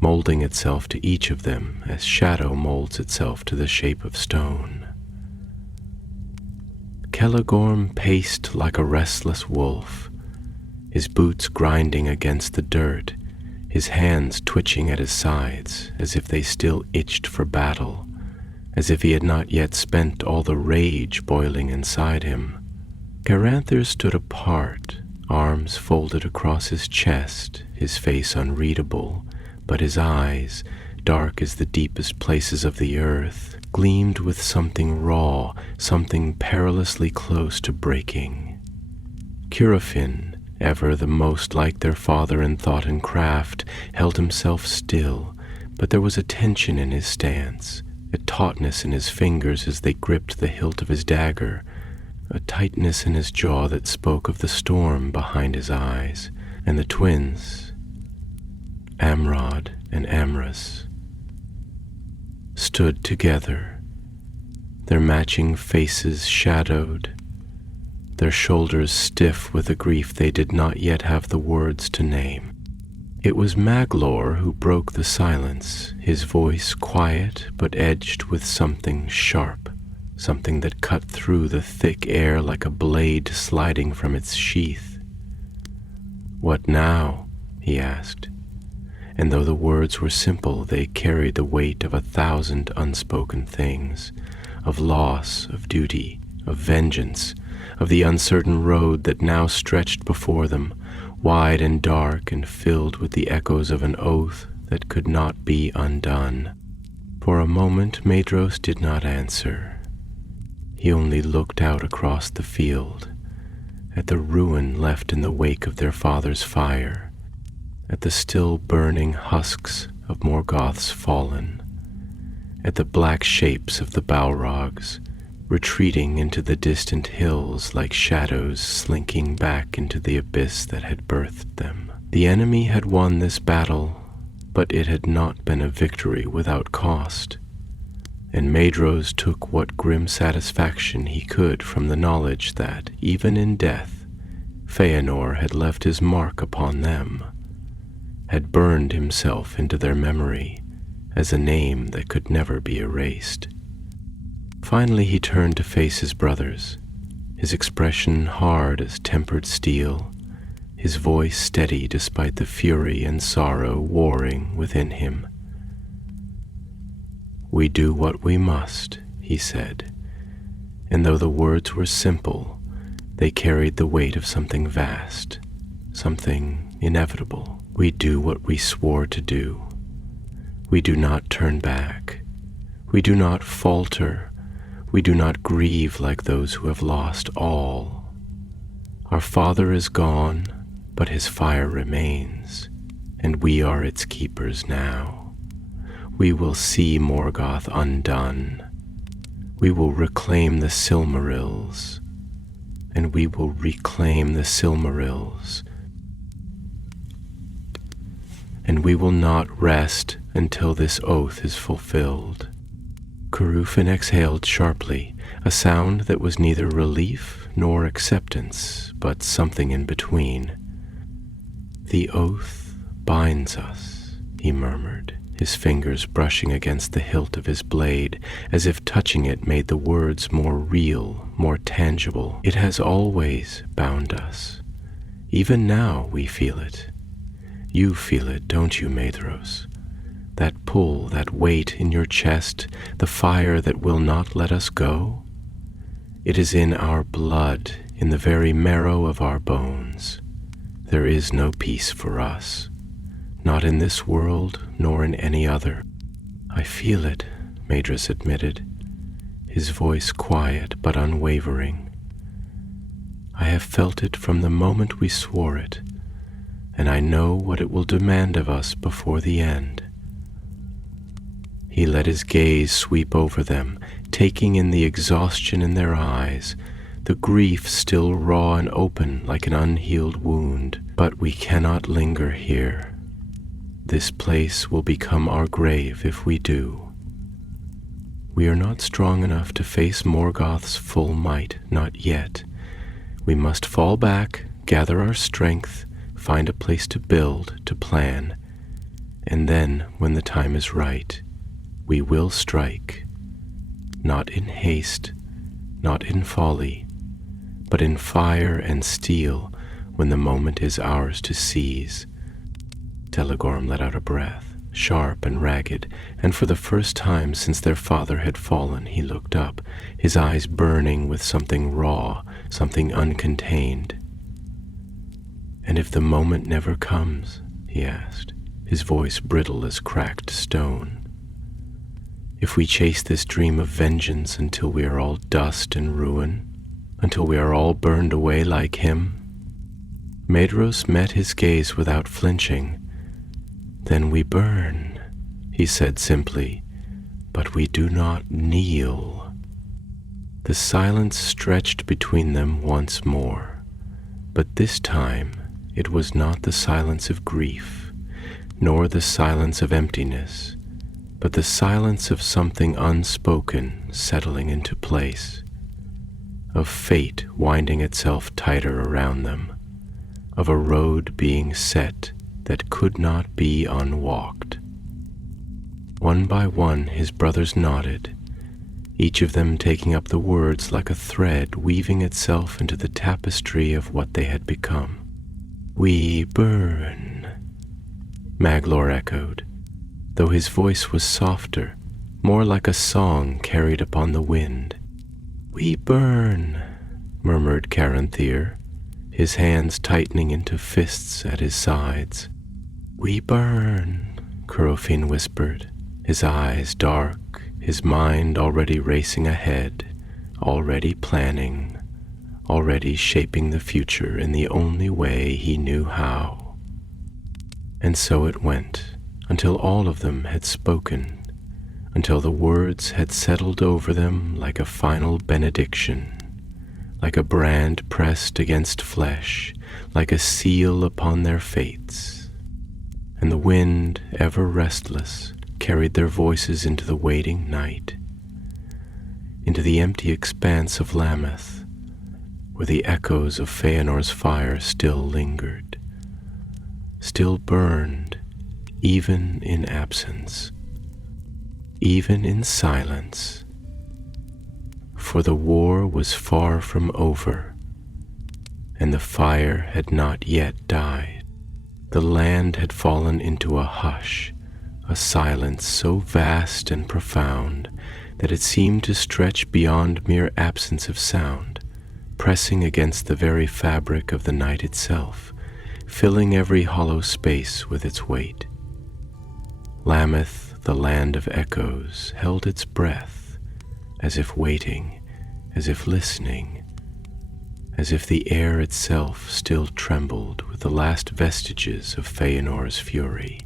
molding itself to each of them as shadow molds itself to the shape of stone. Celegorm paced like a restless wolf, his boots grinding against the dirt, his hands twitching at his sides as if they still itched for battle, as if he had not yet spent all the rage boiling inside him. Garanther stood apart, arms folded across his chest, his face unreadable, but his eyes, dark as the deepest places of the earth, gleamed with something raw, something perilously close to breaking. Curufin, ever the most like their father in thought and craft, held himself still, but there was a tension in his stance, a tautness in his fingers as they gripped the hilt of his dagger, a tightness in his jaw that spoke of the storm behind his eyes, and the twins, Amrod and Amrus, stood together, their matching faces shadowed, their shoulders stiff with a grief they did not yet have the words to name. It was Maglor who broke the silence, his voice quiet but edged with something sharp, something that cut through the thick air like a blade sliding from its sheath. "What now?" he asked, and though the words were simple, they carried the weight of 1,000 unspoken things, of loss, of duty, of vengeance, of the uncertain road that now stretched before them, wide and dark and filled with the echoes of an oath that could not be undone. For a moment Maedhro did not answer. He only looked out across the field, at the ruin left in the wake of their father's fire, at the still burning husks of Morgoth's fallen, at the black shapes of the Balrogs, retreating into the distant hills like shadows slinking back into the abyss that had birthed them. The enemy had won this battle, but it had not been a victory without cost, and Maedhro took what grim satisfaction he could from the knowledge that, even in death, Feanor had left his mark upon them, had burned himself into their memory as a name that could never be erased. Finally he turned to face his brothers, his expression hard as tempered steel, his voice steady despite the fury and sorrow warring within him. "We do what we must," he said, and though the words were simple, they carried the weight of something vast, something inevitable. We do what we swore to do. We do not turn back. We do not falter. We do not grieve like those who have lost all. Our father is gone, but his fire remains, and we are its keepers now. We will see Morgoth undone. We will reclaim the Silmarils, and we will reclaim the Silmarils, and we will not rest until this oath is fulfilled. Curufin exhaled sharply, a sound that was neither relief nor acceptance, but something in between. "The oath binds us," he murmured, his fingers brushing against the hilt of his blade, as if touching it made the words more real, more tangible. It has always bound us. Even now we feel it. You feel it, don't you, Maedhros? That pull, that weight in your chest, the fire that will not let us go? It is in our blood, in the very marrow of our bones. There is no peace for us. Not in this world, nor in any other. I feel it, Maedhros admitted, his voice quiet but unwavering. I have felt it from the moment we swore it, and I know what it will demand of us before the end. He let his gaze sweep over them, taking in the exhaustion in their eyes, the grief still raw and open like an unhealed wound. But we cannot linger here. This place will become our grave if we do. We are not strong enough to face Morgoth's full might, not yet. We must fall back, gather our strength, find a place to build, to plan, and then, when the time is right, we will strike, not in haste, not in folly, but in fire and steel when the moment is ours to seize. Telegorm let out a breath, sharp and ragged, and for the first time since their father had fallen he looked up, his eyes burning with something raw, something uncontained. And if the moment never comes, he asked, his voice brittle as cracked stone. If we chase this dream of vengeance until we are all dust and ruin, until we are all burned away like him? Maedhros met his gaze without flinching. Then we burn, he said simply, but we do not kneel. The silence stretched between them once more, but this time it was not the silence of grief, nor the silence of emptiness, but the silence of something unspoken settling into place, of fate winding itself tighter around them, of a road being set that could not be unwalked. One by one his brothers nodded, each of them taking up the words like a thread weaving itself into the tapestry of what they had become. We burn, Maglor echoed, though his voice was softer, more like a song carried upon the wind. We burn, murmured Caranthir, his hands tightening into fists at his sides. We burn, Curofin whispered, his eyes dark, his mind already racing ahead, already planning, already shaping the future in the only way he knew how. And so it went, until all of them had spoken, until the words had settled over them like a final benediction, like a brand pressed against flesh, like a seal upon their fates. And the wind, ever restless, carried their voices into the waiting night, into the empty expanse of Lammoth, where the echoes of Feanor's fire still lingered, still burned, even in absence, even in silence. For the war was far from over, and the fire had not yet died. The land had fallen into a hush, a silence so vast and profound that it seemed to stretch beyond mere absence of sound, pressing against the very fabric of the night itself, filling every hollow space with its weight. Lammoth, the land of echoes, held its breath, as if waiting, as if listening, as if the air itself still trembled with the last vestiges of Feanor's fury,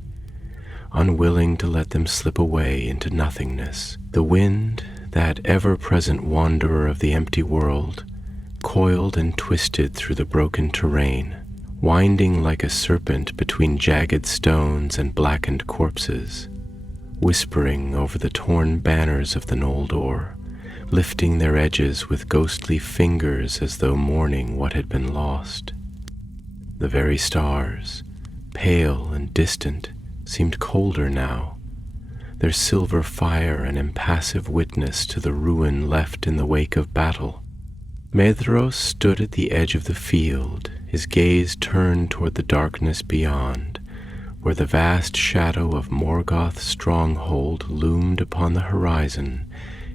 unwilling to let them slip away into nothingness. The wind, that ever-present wanderer of the empty world, coiled and twisted through the broken terrain, winding like a serpent between jagged stones and blackened corpses, whispering over the torn banners of the Noldor, lifting their edges with ghostly fingers as though mourning what had been lost. The very stars, pale and distant, seemed colder now, their silver fire an impassive witness to the ruin left in the wake of battle. Medros stood at the edge of the field, his gaze turned toward the darkness beyond, where the vast shadow of Morgoth's stronghold loomed upon the horizon,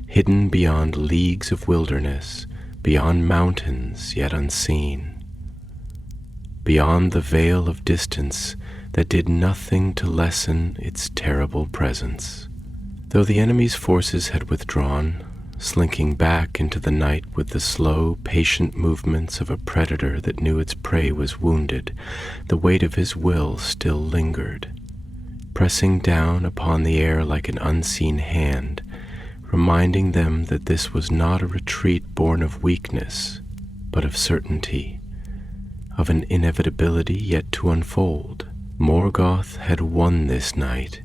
hidden beyond leagues of wilderness, beyond mountains yet unseen, beyond the veil of distance that did nothing to lessen its terrible presence. Though the enemy's forces had withdrawn, slinking back into the night with the slow, patient movements of a predator that knew its prey was wounded, the weight of his will still lingered, pressing down upon the air like an unseen hand, reminding them that this was not a retreat born of weakness, but of certainty, of an inevitability yet to unfold. Morgoth had won this night,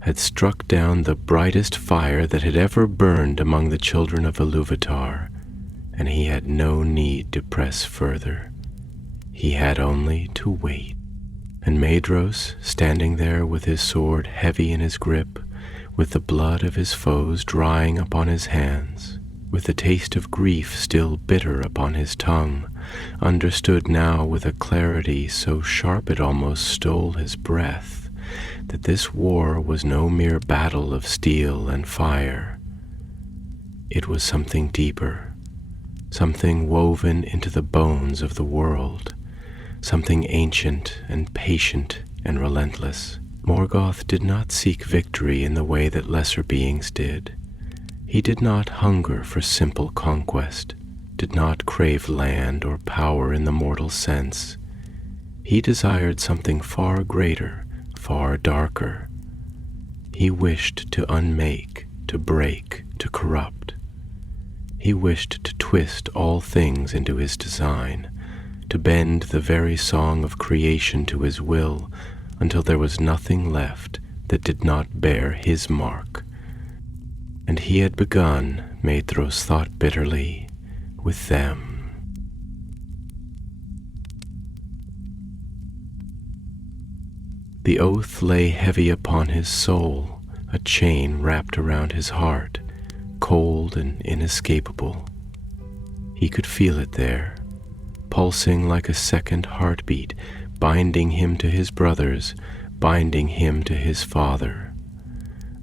had struck down the brightest fire that had ever burned among the children of Iluvatar, and he had no need to press further. He had only to wait. And Medros, standing there with his sword heavy in his grip, with the blood of his foes drying upon his hands, with the taste of grief still bitter upon his tongue, understood now with a clarity so sharp it almost stole his breath, that this war was no mere battle of steel and fire. It was something deeper, something woven into the bones of the world, something ancient and patient and relentless. Morgoth did not seek victory in the way that lesser beings did. He did not hunger for simple conquest, did not crave land or power in the mortal sense. He desired something far greater, far darker. He wished to unmake, to break, to corrupt. He wished to twist all things into his design, to bend the very song of creation to his will, until there was nothing left that did not bear his mark. And he had begun, Medros thought bitterly, with them. The oath lay heavy upon his soul, a chain wrapped around his heart, cold and inescapable. He could feel it there, pulsing like a second heartbeat, binding him to his brothers, binding him to his father,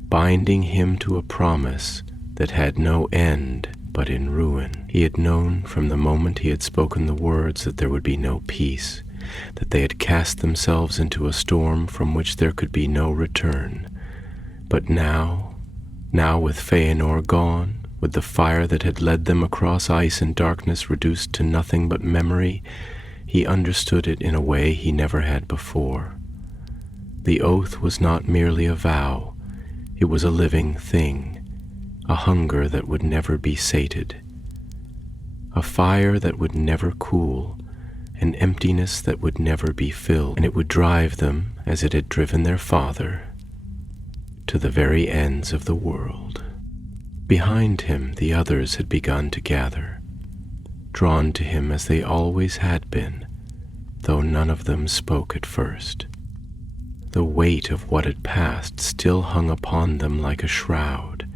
binding him to a promise that had no end but in ruin. He had known from the moment he had spoken the words that there would be no peace, that they had cast themselves into a storm from which there could be no return. But now with Feanor gone, with the fire that had led them across ice and darkness reduced to nothing but memory, he understood it in a way he never had before. The oath was not merely a vow, it was a living thing, a hunger that would never be sated, a fire that would never cool, an emptiness that would never be filled, and it would drive them, as it had driven their father, to the very ends of the world. Behind him the others had begun to gather, drawn to him as they always had been, though none of them spoke at first. The weight of what had passed still hung upon them like a shroud,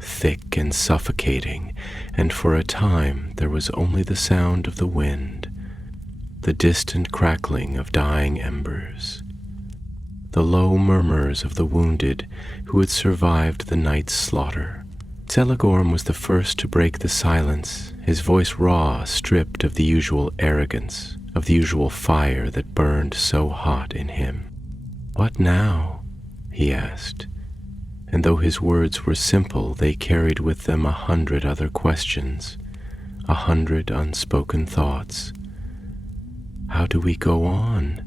thick and suffocating, and for a time there was only the sound of the wind, the distant crackling of dying embers, the low murmurs of the wounded who had survived the night's slaughter. Celegorm was the first to break the silence, his voice raw, stripped of the usual arrogance, of the usual fire that burned so hot in him. "What now?" he asked, and though his words were simple, they carried with them 100 other questions, 100 unspoken thoughts. How do we go on?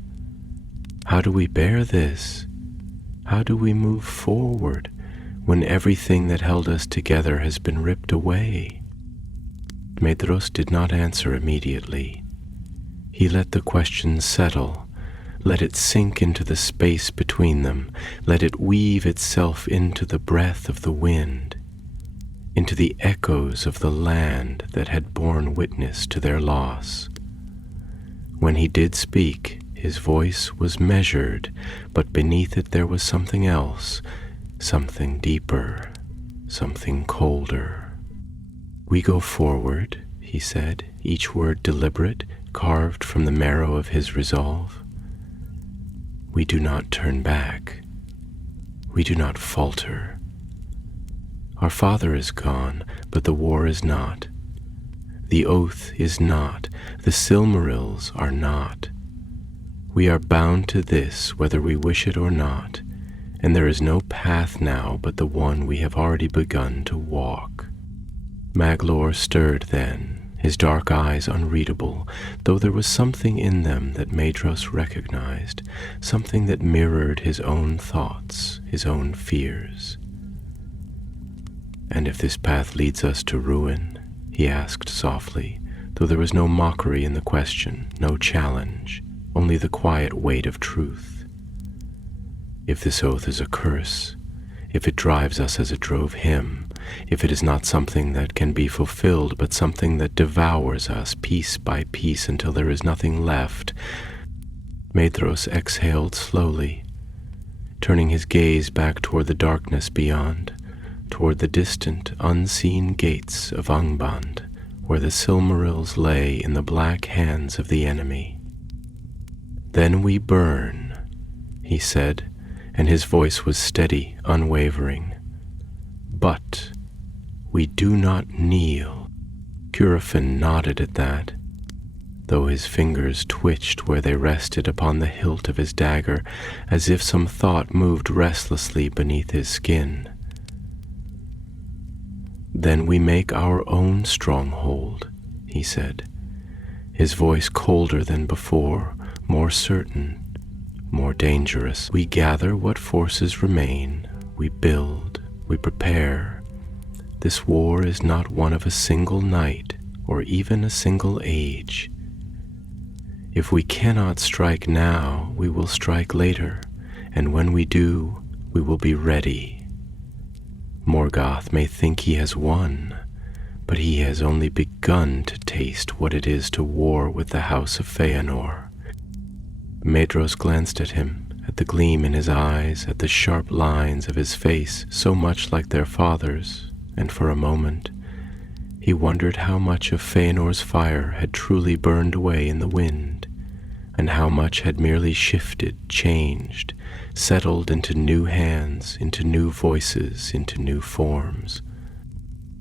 How do we bear this? How do we move forward when everything that held us together has been ripped away? Medros did not answer immediately. He let the question settle, let it sink into the space between them, let it weave itself into the breath of the wind, into the echoes of the land that had borne witness to their loss. When he did speak, his voice was measured, but beneath it there was something else, something deeper, something colder. We go forward, he said, each word deliberate, carved from the marrow of his resolve. We do not turn back. We do not falter. Our father is gone, but the war is not. The oath is not. The Silmarils are not. We are bound to this whether we wish it or not, and there is no path now but the one we have already begun to walk. Maglor stirred then, his dark eyes unreadable, though there was something in them that Maedhros recognized, something that mirrored his own thoughts, his own fears. "And if this path leads us to ruin?" he asked softly, though there was no mockery in the question, no challenge, only the quiet weight of truth. "If this oath is a curse, if it drives us as it drove him, if it is not something that can be fulfilled, but something that devours us piece by piece until there is nothing left," Maedhros exhaled slowly, turning his gaze back toward the darkness beyond, toward the distant, unseen gates of Angband, where the Silmarils lay in the black hands of the enemy. "Then we burn," he said, and his voice was steady, unwavering. "But we do not kneel." Curufin nodded at that, though his fingers twitched where they rested upon the hilt of his dagger, as if some thought moved restlessly beneath his skin. "Then we make our own stronghold," he said, his voice colder than before, more certain, more dangerous. "We gather what forces remain, we build, we prepare. This war is not one of a single night or even a single age. If we cannot strike now, we will strike later, and when we do, we will be ready. Morgoth may think he has won, but he has only begun to taste what it is to war with the House of Feanor." Maedhros glanced at him, at the gleam in his eyes, at the sharp lines of his face, so much like their father's, and for a moment he wondered how much of Feanor's fire had truly burned away in the wind, and how much had merely shifted, changed, settled into new hands, into new voices, into new forms.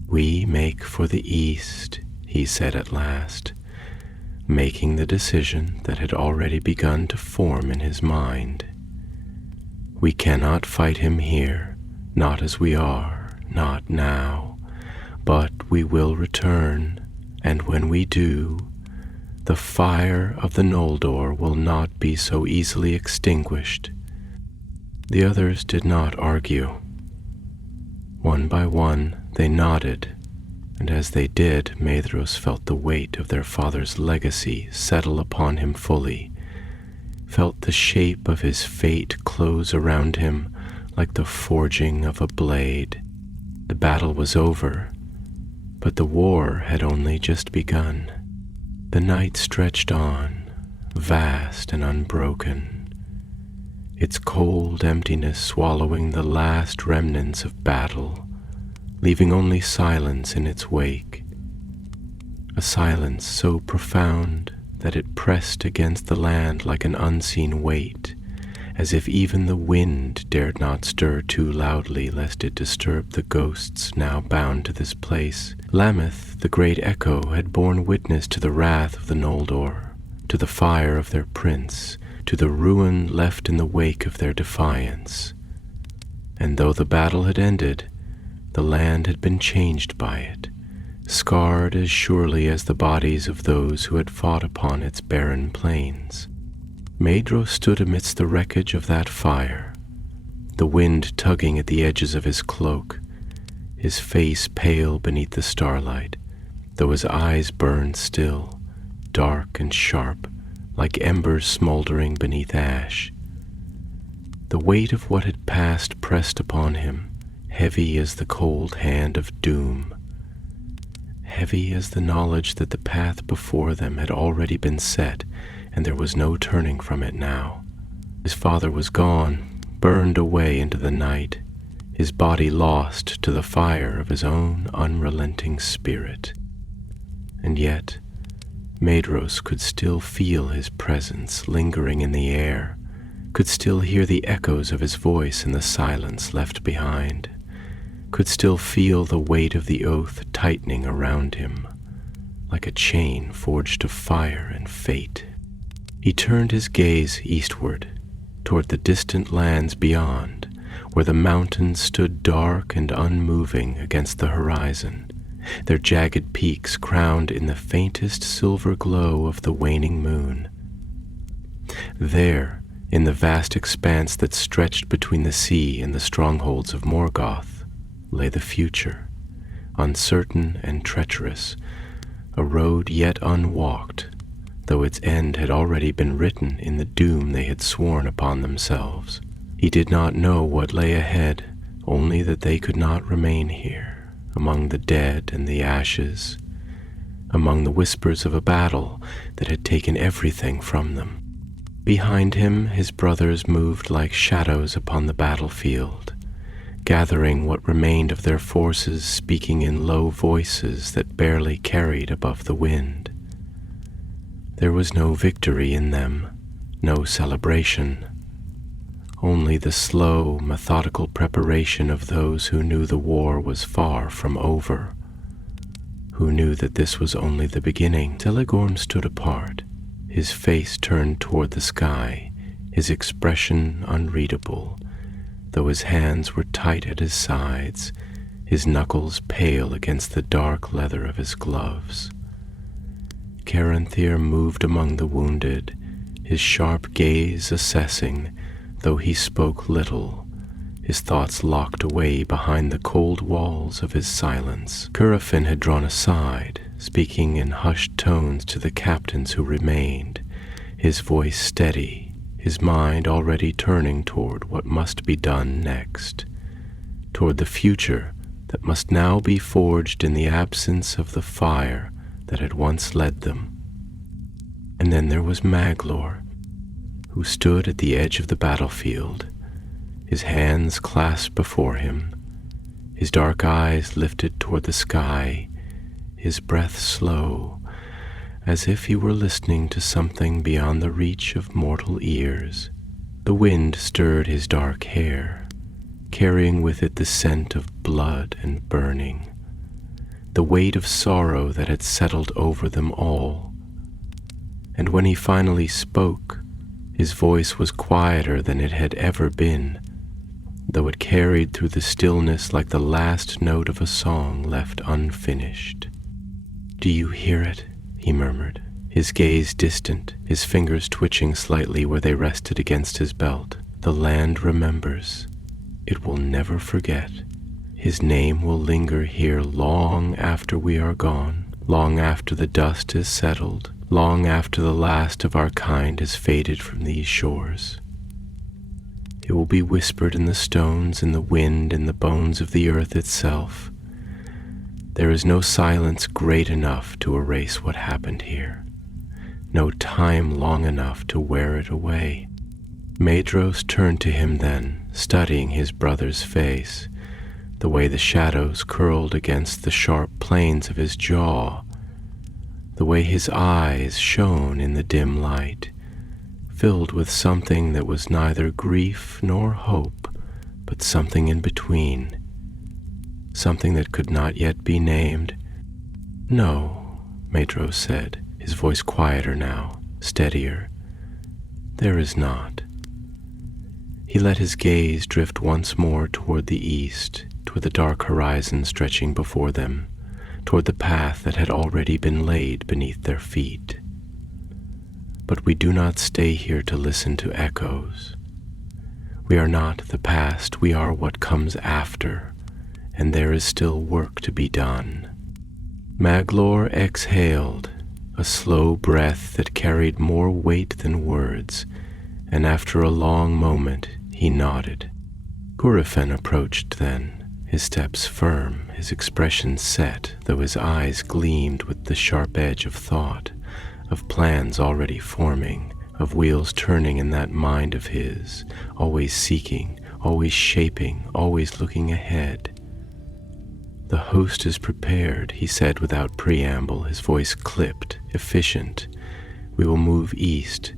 "We make for the east," he said at last, making the decision that had already begun to form in his mind. "We cannot fight him here, not as we are, not now, but we will return, and when we do, the fire of the Noldor will not be so easily extinguished." The others did not argue. One by one they nodded, and as they did, Maedhros felt the weight of their father's legacy settle upon him fully, felt the shape of his fate close around him like the forging of a blade. The battle was over, but the war had only just begun. The night stretched on, vast and unbroken, its cold emptiness swallowing the last remnants of battle, leaving only silence in its wake, a silence so profound that it pressed against the land like an unseen weight, as if even the wind dared not stir too loudly lest it disturb the ghosts now bound to this place. Lammoth, the great echo, had borne witness to the wrath of the Noldor, to the fire of their prince, to the ruin left in the wake of their defiance. And though the battle had ended, the land had been changed by it, scarred as surely as the bodies of those who had fought upon its barren plains. Maedhros stood amidst the wreckage of that fire, the wind tugging at the edges of his cloak, his face pale beneath the starlight, though his eyes burned still, dark and sharp, like embers smoldering beneath ash. The weight of what had passed pressed upon him, heavy as the cold hand of doom, heavy as the knowledge that the path before them had already been set, and there was no turning from it now. His father was gone, burned away into the night, his body lost to the fire of his own unrelenting spirit. And yet, Maedhros could still feel his presence lingering in the air, could still hear the echoes of his voice in the silence left behind, could still feel the weight of the oath tightening around him, like a chain forged of fire and fate. He turned his gaze eastward, toward the distant lands beyond, where the mountains stood dark and unmoving against the horizon, their jagged peaks crowned in the faintest silver glow of the waning moon. There, in the vast expanse that stretched between the sea and the strongholds of Morgoth, lay the future, uncertain and treacherous, a road yet unwalked, though its end had already been written in the doom they had sworn upon themselves. He did not know what lay ahead, only that they could not remain here, among the dead and the ashes, among the whispers of a battle that had taken everything from them. Behind him, his brothers moved like shadows upon the battlefield, gathering what remained of their forces, speaking in low voices that barely carried above the wind. There was no victory in them, no celebration, only the slow, methodical preparation of those who knew the war was far from over, who knew that this was only the beginning. Telegorm stood apart, his face turned toward the sky, his expression unreadable, though his hands were tight at his sides, his knuckles pale against the dark leather of his gloves. Caranthir moved among the wounded, his sharp gaze assessing, though he spoke little, his thoughts locked away behind the cold walls of his silence. Curufin had drawn aside, speaking in hushed tones to the captains who remained, his voice steady, his mind already turning toward what must be done next, toward the future that must now be forged in the absence of the fire that had once led them. And then there was Maglor, who stood at the edge of the battlefield, his hands clasped before him, his dark eyes lifted toward the sky, his breath slow, as if he were listening to something beyond the reach of mortal ears. The wind stirred his dark hair, carrying with it the scent of blood and burning, the weight of sorrow that had settled over them all. And when he finally spoke, his voice was quieter than it had ever been, though it carried through the stillness like the last note of a song left unfinished. "Do you hear it?" he murmured, his gaze distant, his fingers twitching slightly where they rested against his belt. "The land remembers. It will never forget. His name will linger here long after we are gone, long after the dust is settled, long after the last of our kind has faded from these shores. It will be whispered in the stones, in the wind, in the bones of the earth itself. There is no silence great enough to erase what happened here, no time long enough to wear it away." Maedhros turned to him then, studying his brother's face, the way the shadows curled against the sharp planes of his jaw, the way his eyes shone in the dim light, filled with something that was neither grief nor hope, but something in between, something that could not yet be named. "No," Maedhros said, his voice quieter now, steadier. "There is not." He let his gaze drift once more toward the east, toward the dark horizon stretching before them, toward the path that had already been laid beneath their feet. "But we do not stay here to listen to echoes. We are not the past, we are what comes after, and there is still work to be done." Maglor exhaled, a slow breath that carried more weight than words, and after a long moment he nodded. Curufin approached then, his steps firm, his expression set, though his eyes gleamed with the sharp edge of thought, of plans already forming, of wheels turning in that mind of his, always seeking, always shaping, always looking ahead. "The host is prepared," he said without preamble, his voice clipped, efficient. "We will move east.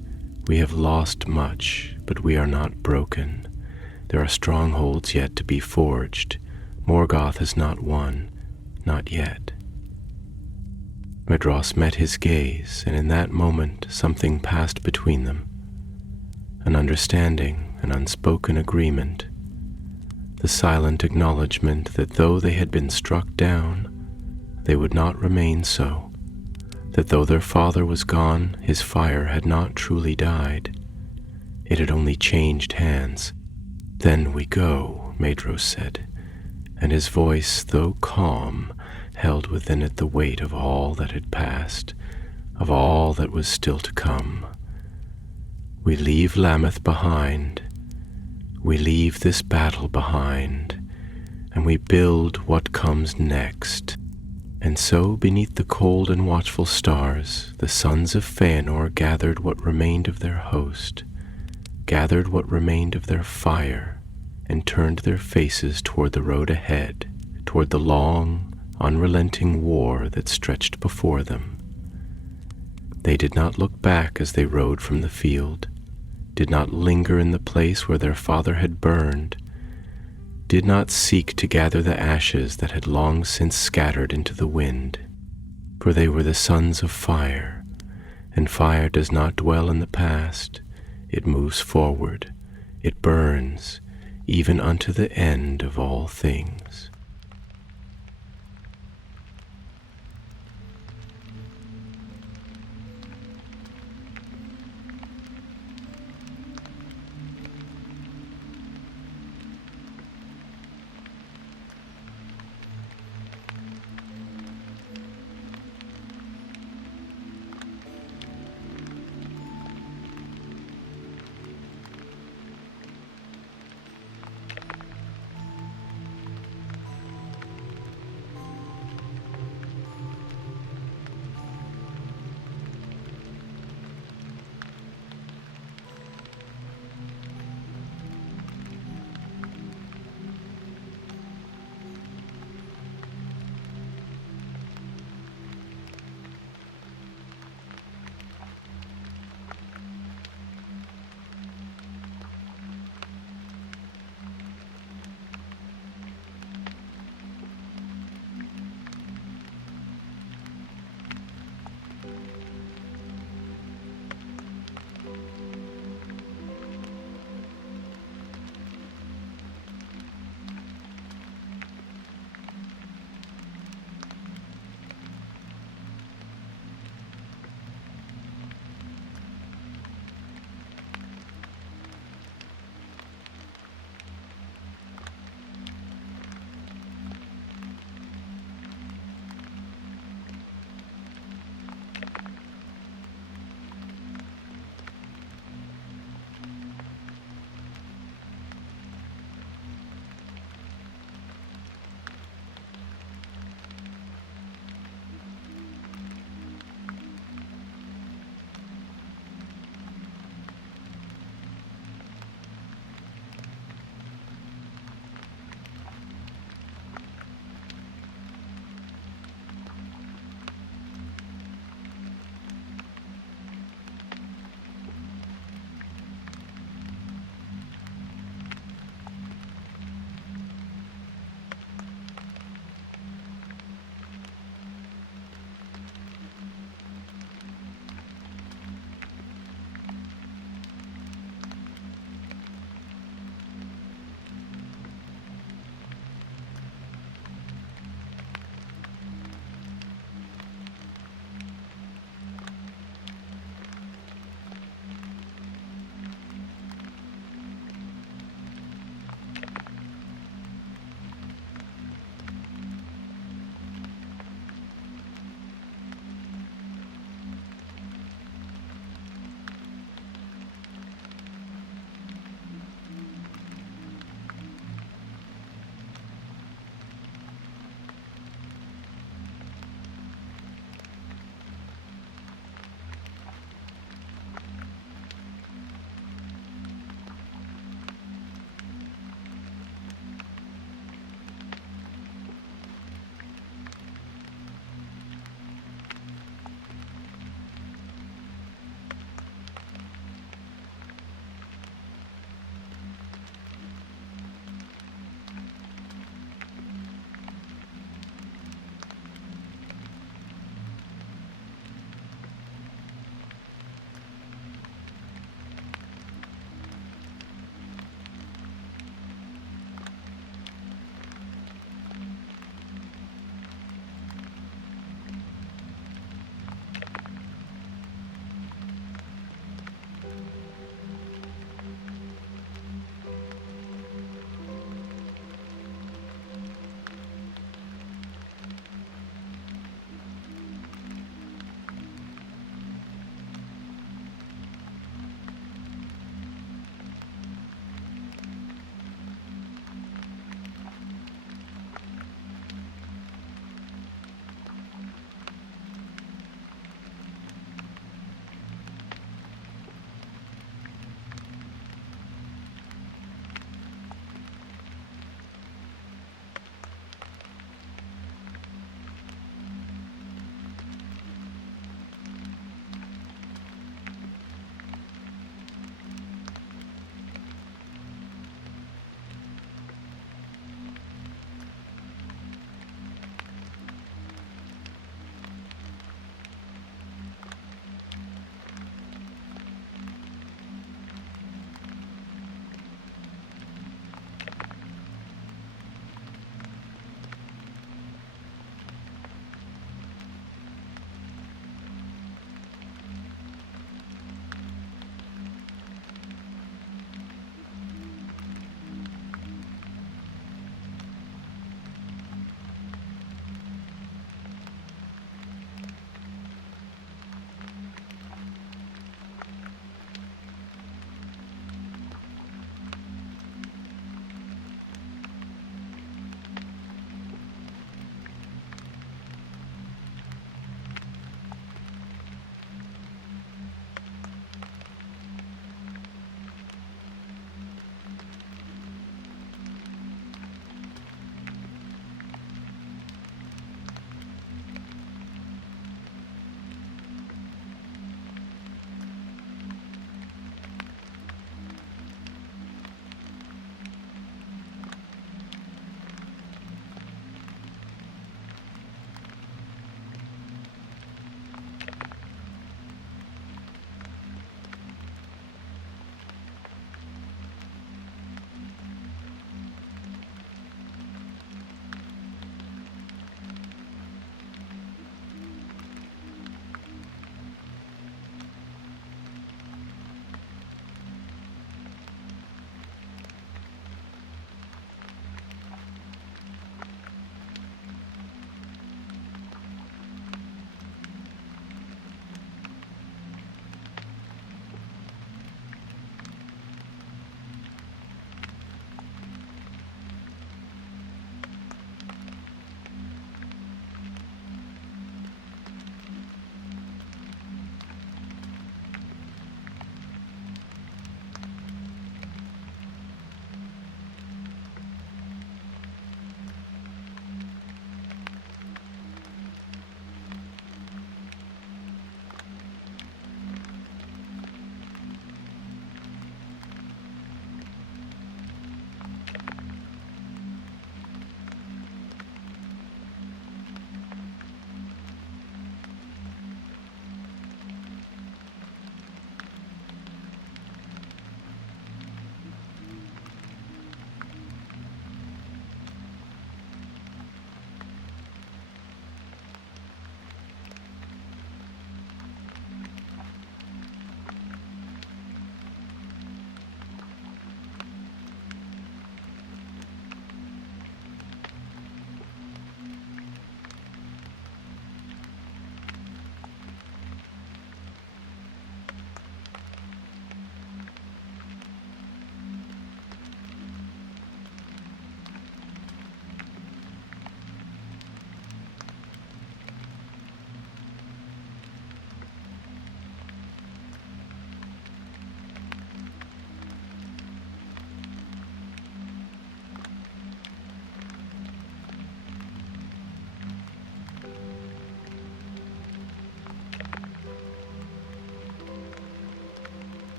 We have lost much, but we are not broken. There are strongholds yet to be forged. Morgoth has not won, not yet." Medros met his gaze, and in that moment something passed between them. An understanding, an unspoken agreement. The silent acknowledgement that though they had been struck down, they would not remain so. That though their father was gone, his fire had not truly died. It had only changed hands. "Then we go," Medros said, and his voice, though calm, held within it the weight of all that had passed, of all that was still to come. "We leave Lammoth behind. We leave this battle behind, and we build what comes next." And so, beneath the cold and watchful stars, the sons of Feanor gathered what remained of their host, gathered what remained of their fire, and turned their faces toward the road ahead, toward the long, unrelenting war that stretched before them. They did not look back as they rode from the field, did not linger in the place where their father had burned, did not seek to gather the ashes that had long since scattered into the wind, for they were the sons of fire, and fire does not dwell in the past. It moves forward, it burns, even unto the end of all things.